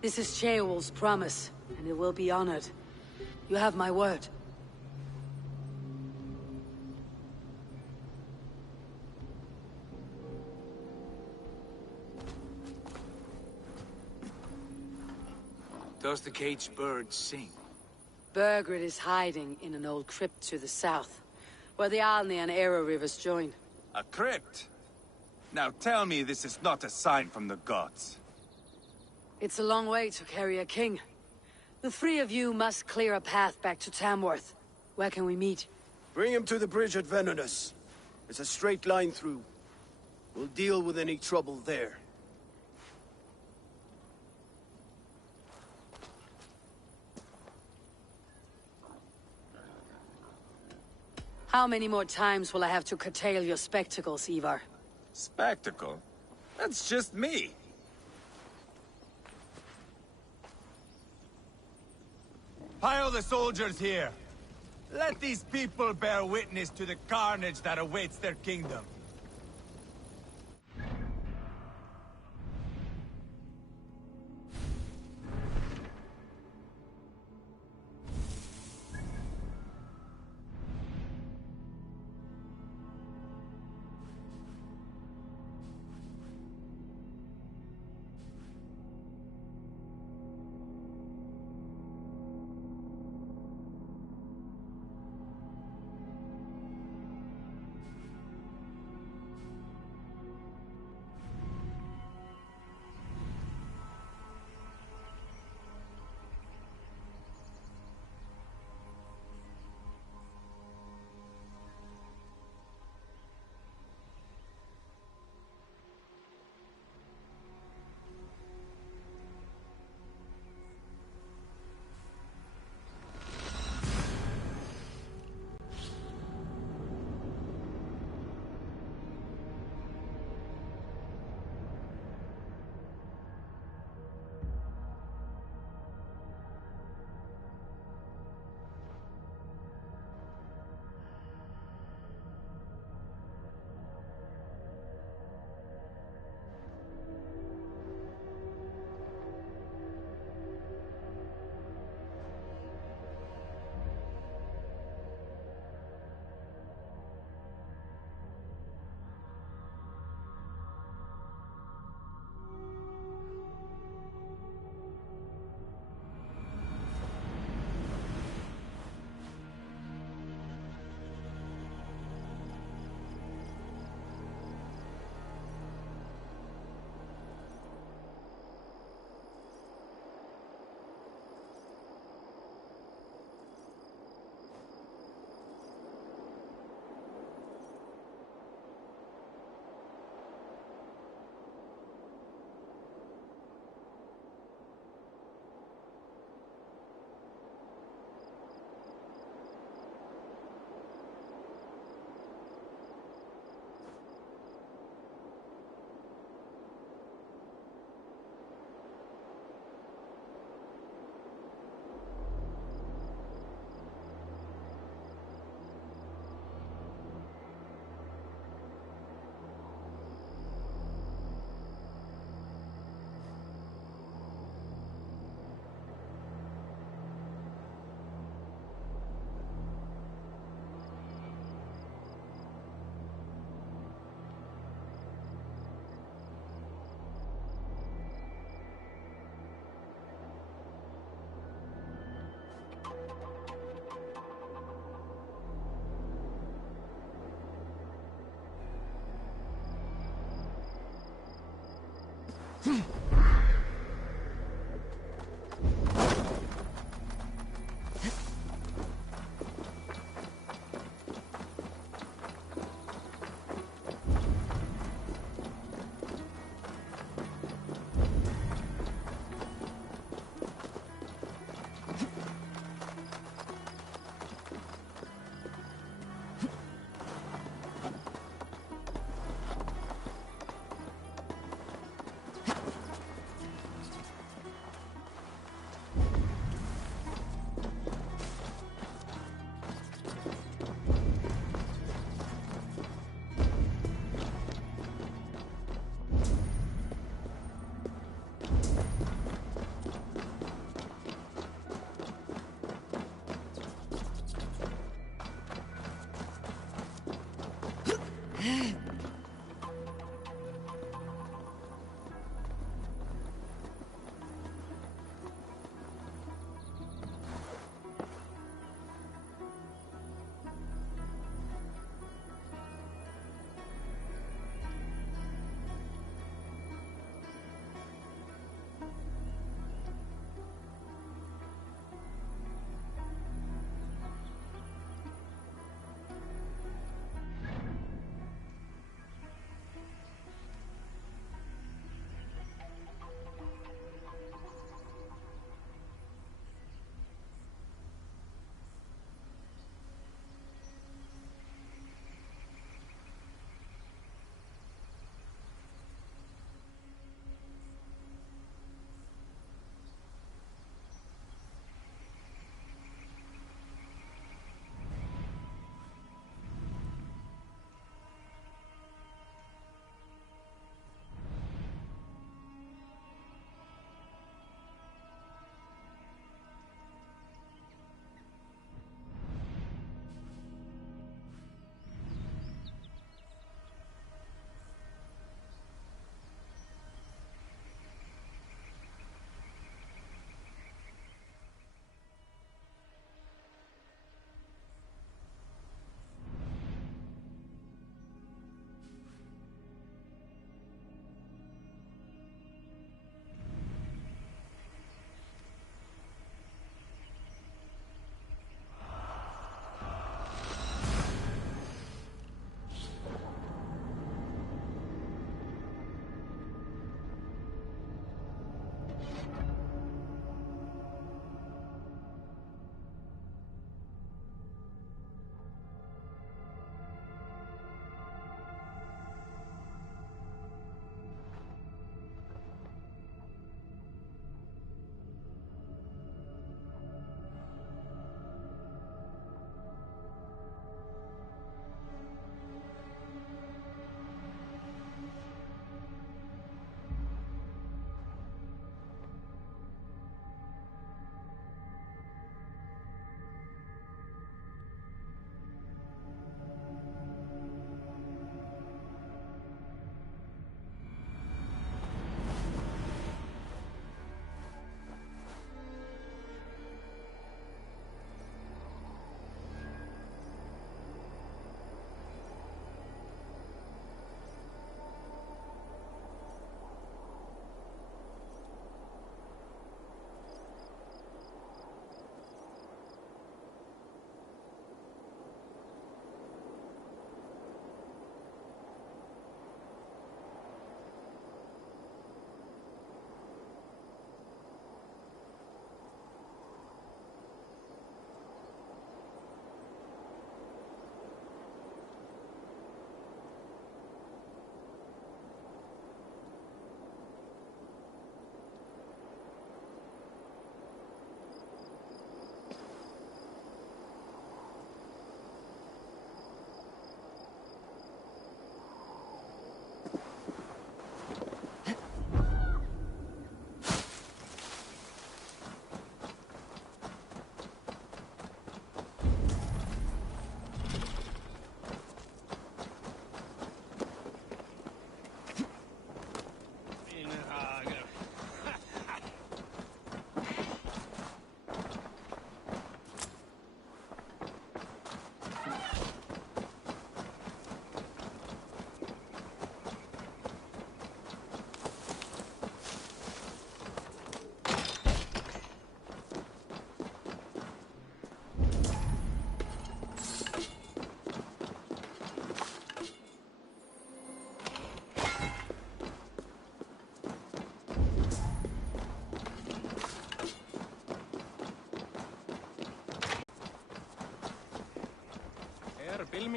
This is Ceolwulf's promise, and it will be honored. You have my word. Does the caged bird sing? Burgred is hiding in an old crypt to the south, where the Alni and Arrow rivers join. A crypt? Now tell me this is not a sign from the gods. It's a long way to carry a king. The three of you must clear a path back to Tamworth. Where can we meet? Bring him to the bridge at Venonus. It's a straight line through. We'll deal with any trouble there. How many more times will I have to curtail your spectacles, Ivar? Spectacle? That's just me. Pile the soldiers here. Let these people bear witness to the carnage that awaits their kingdom.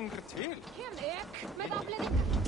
yngre til? Kem ek med bablen ikke.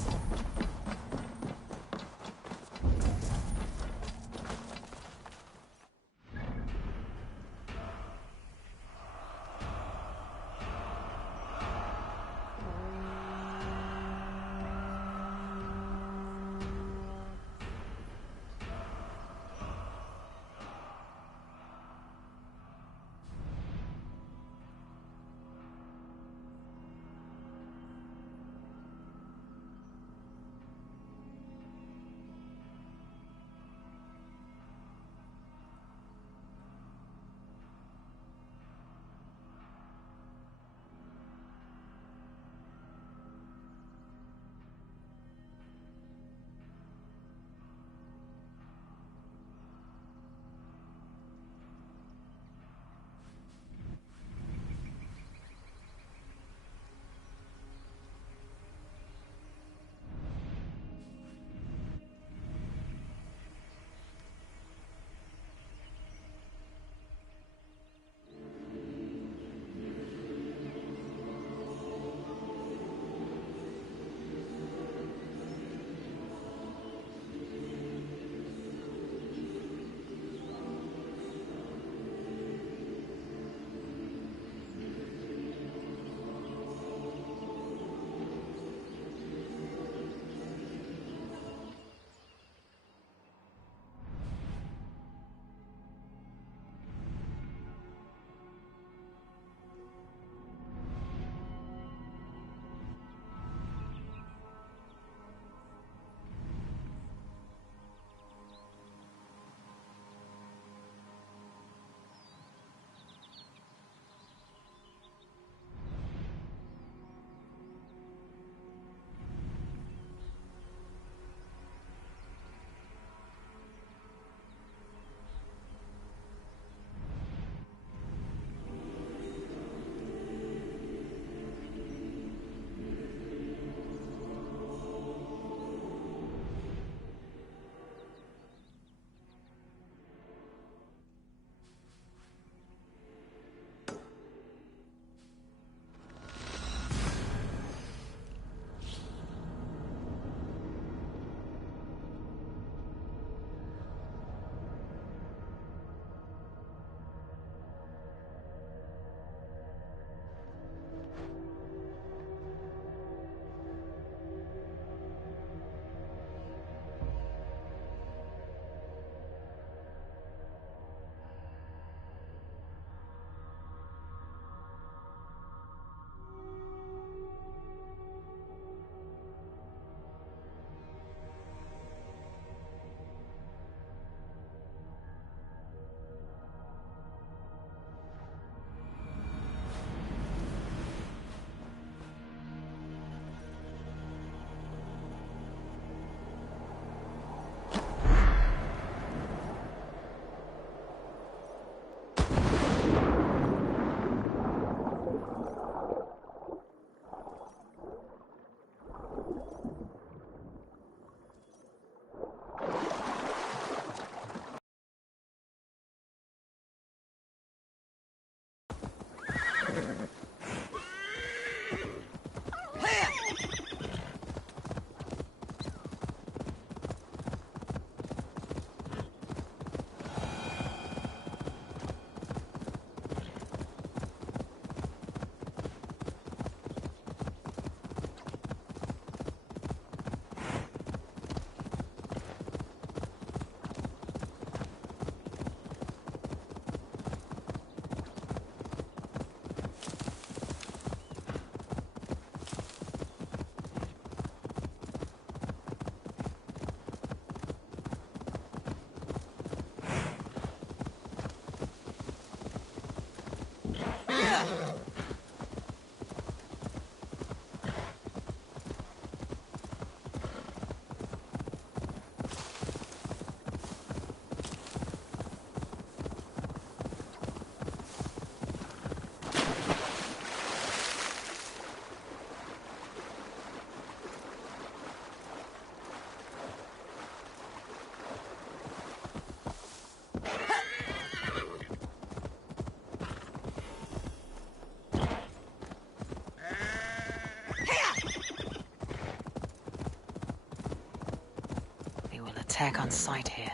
attack on sight here.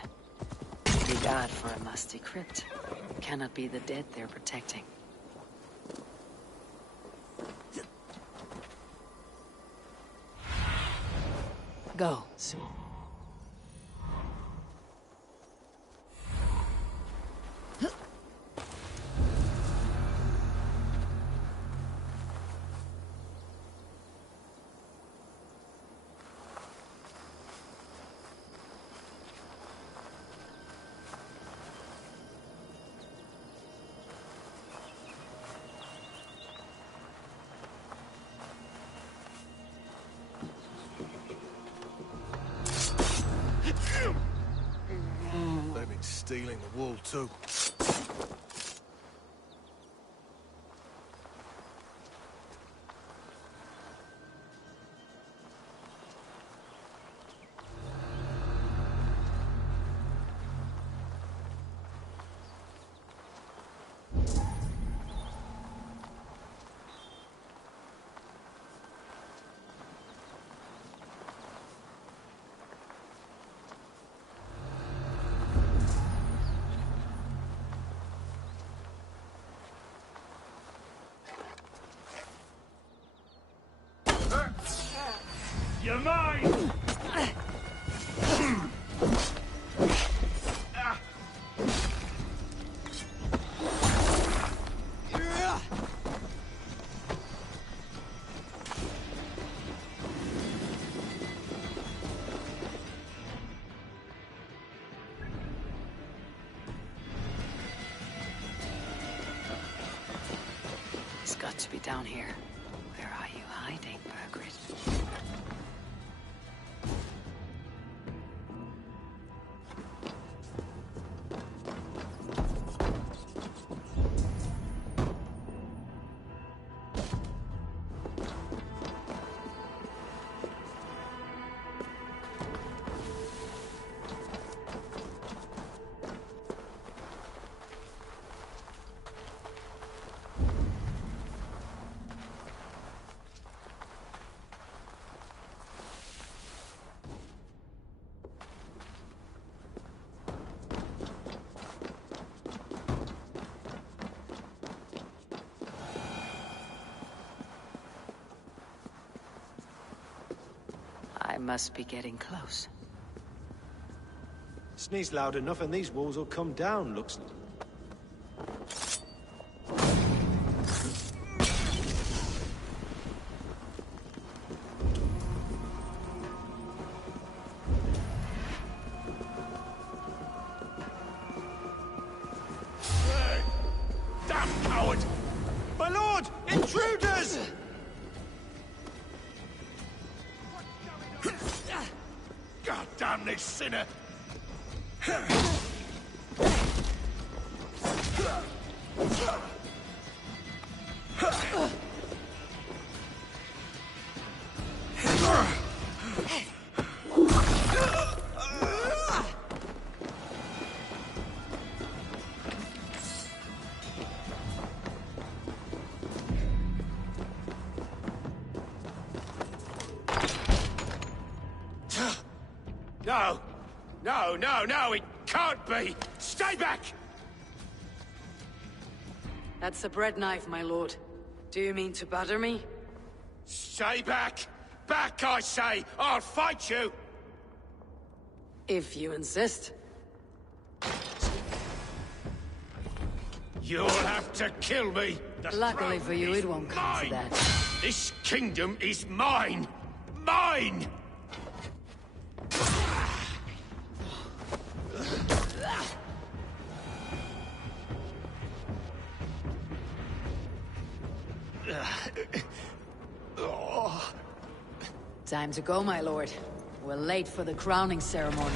Would be bad for a musty crypt. Cannot be the dead they're protecting. Go, Sue. They've been stealing the wool too. You're mine! It's got to be down here. Where are you hiding, Birgit? I must be getting close. Sneeze loud enough and these walls will come down, looks. Hey! Damn coward! My lord! Intruders! God damn this sinner! No! No, no, no! It can't be! Stay back! That's a bread knife, my lord. Do you mean to batter me? Stay back! Back, I say! I'll fight you! If you insist. You'll have to kill me! The Luckily throne for you, is it won't come mine. to that. This kingdom is mine! Mine! Time to go, my lord. We're late for the crowning ceremony.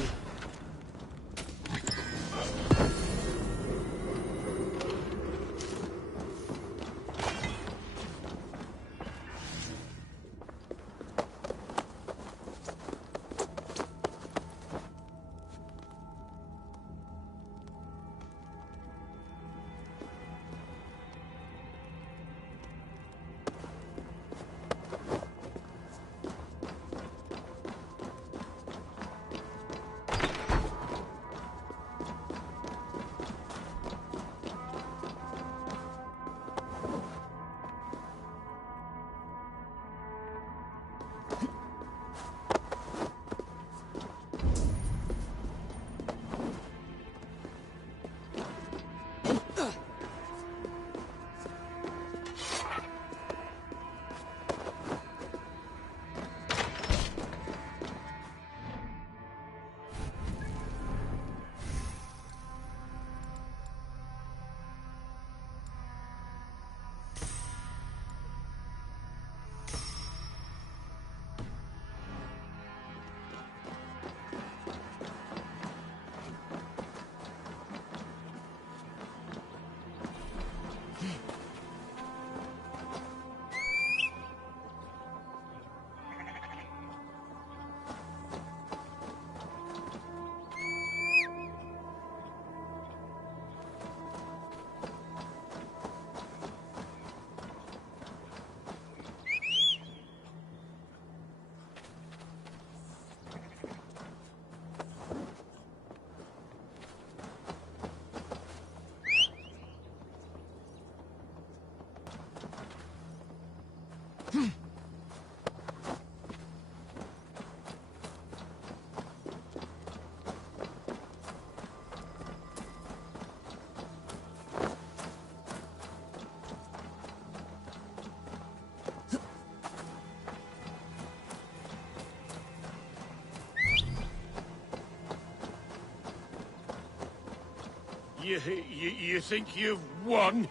You think you've won?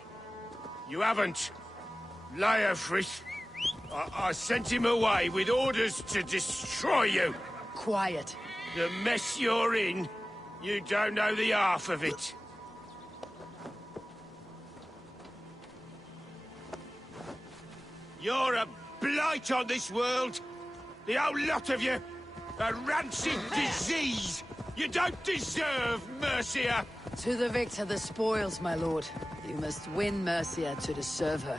You haven't. Leofrith. I sent him away with orders to destroy you. Quiet. The mess you're in, you don't know the half of it. You're a blight on this world. The whole lot of you. A rancid disease. You don't deserve Mercia. To the victor the spoils, my lord. You must win Mercia to deserve her.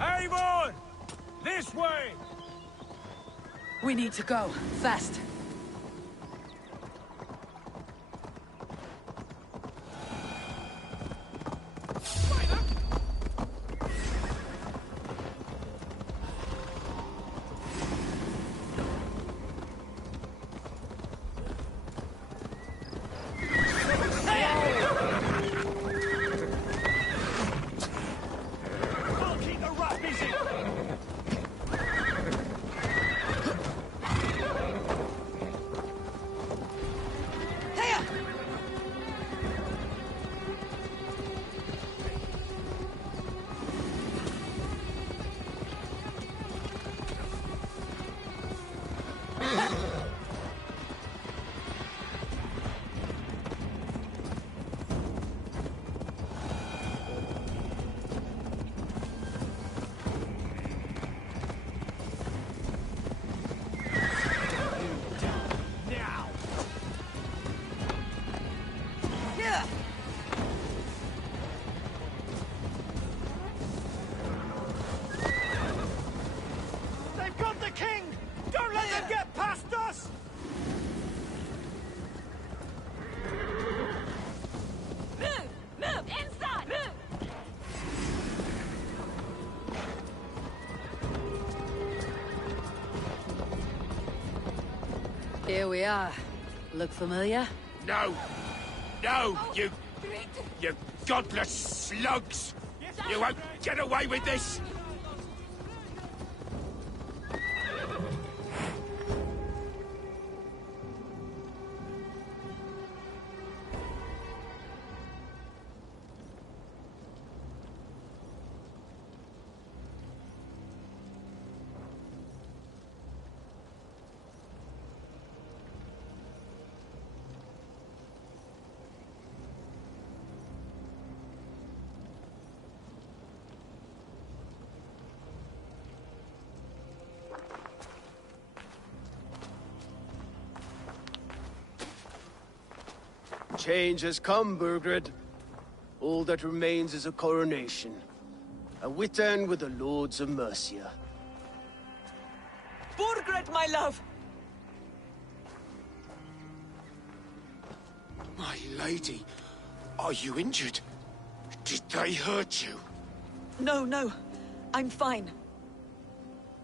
Avon! This way! We need to go. Fast. Here we are. Look familiar? No! No, you godless slugs! You won't get away with this! Change has come, Burgred. All that remains is a coronation. A witan with the Lords of Mercia. Burgred, my love! My lady, are you injured? Did they hurt you? No, no. I'm fine.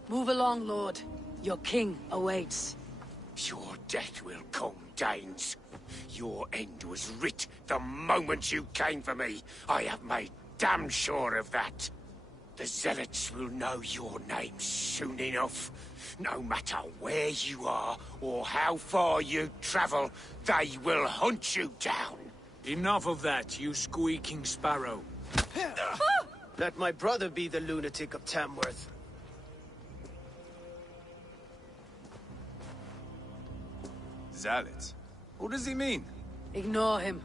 Move along, Lord. Your king awaits. Your death will come, Danes. Your end was writ the moment you came for me. I have made damn sure of that. The Zealots will know your name soon enough. No matter where you are or how far you travel, they will hunt you down. Enough of that, you squeaking sparrow. Let my brother be the lunatic of Tamworth. Zealots? Who does he mean? Ignore him.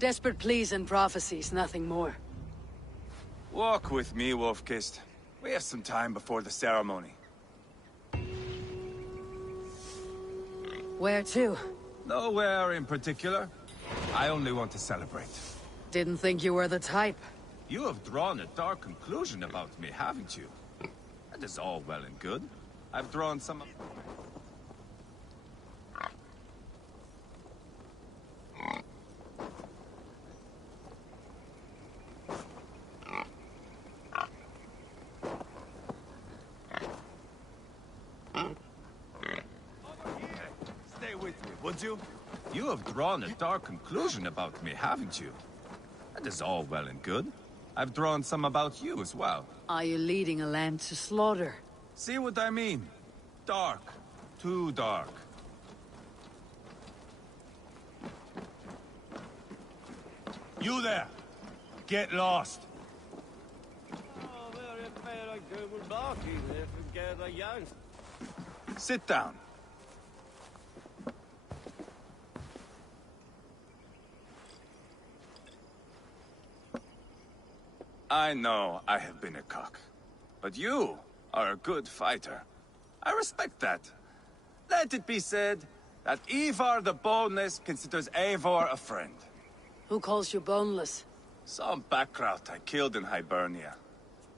Desperate pleas and prophecies, nothing more. Walk with me, Wolf-Kissed. We have some time before the ceremony. Where to? Nowhere in particular. I only want to celebrate. Didn't think you were the type. You have drawn a dark conclusion about me, haven't you? That is all well and good. I've drawn some... Stay with me, would you? You have drawn a dark conclusion about me, haven't you? That is all well and good. I've drawn some about you as well. Are you leading a lamb to slaughter? See what I mean? Dark. Too dark. You there! Get lost! Sit down. I know I have been a cock, but you are a good fighter. I respect that. Let it be said that Ivar the Boneless considers Eivor a friend. Who calls you boneless? Some backrout I killed in Hibernia.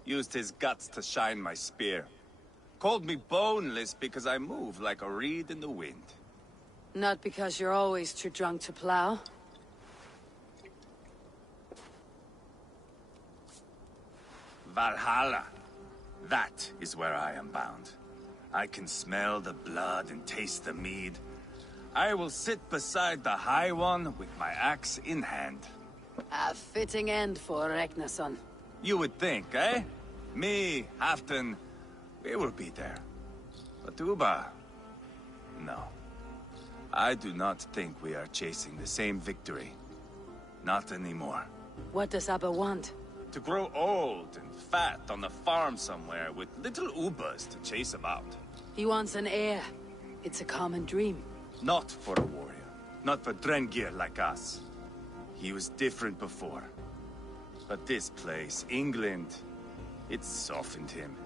Used his guts to shine my spear. Called me boneless because I move like a reed in the wind. Not because you're always too drunk to plow. Valhalla. That is where I am bound. I can smell the blood and taste the mead. I will sit beside the High One with my axe in hand. A fitting end for Ragnarsson. You would think, eh? Me, Halfdan, we will be there. But Uba... no. I do not think we are chasing the same victory. Not anymore. What does Abba want? To grow old and fat on the farm somewhere with little Ubas to chase about. He wants an heir. It's a common dream. Not for a warrior. Not for Drengir like us. He was different before. But this place, England, it softened him.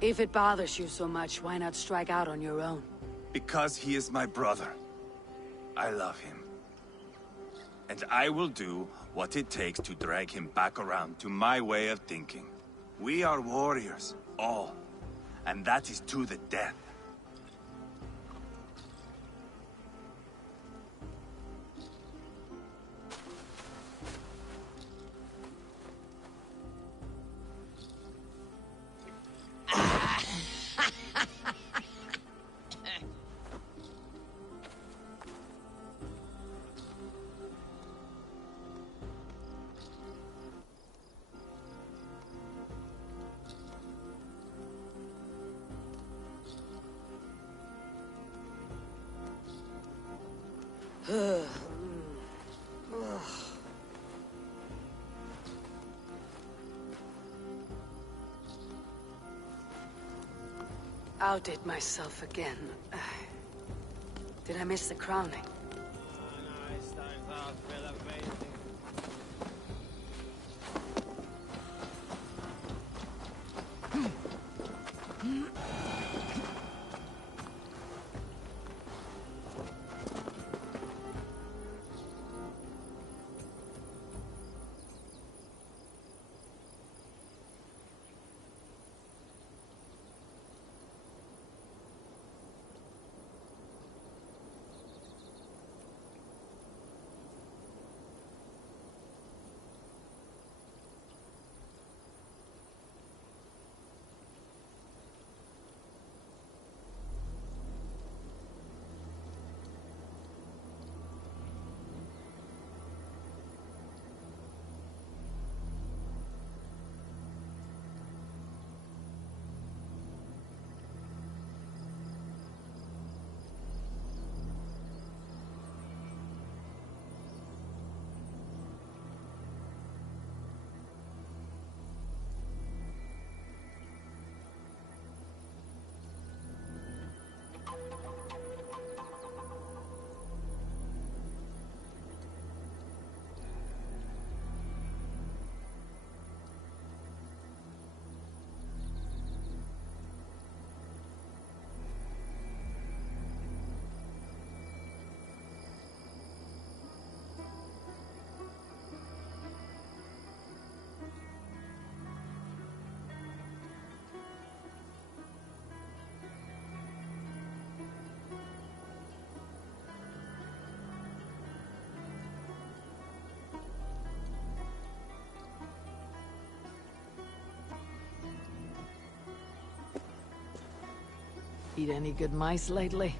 If it bothers you so much, why not strike out on your own? Because he is my brother. I love him. And I will do what it takes to drag him back around to my way of thinking. We are warriors, all. And that is to the death. Outdid myself again. Did I miss the crowning? Eat any good mice lately?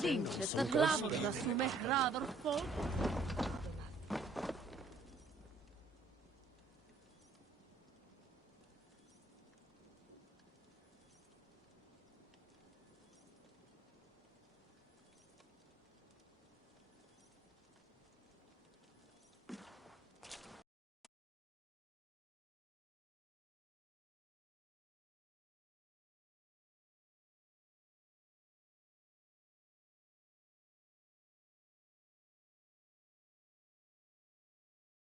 Lince, the glabra sume radar folk.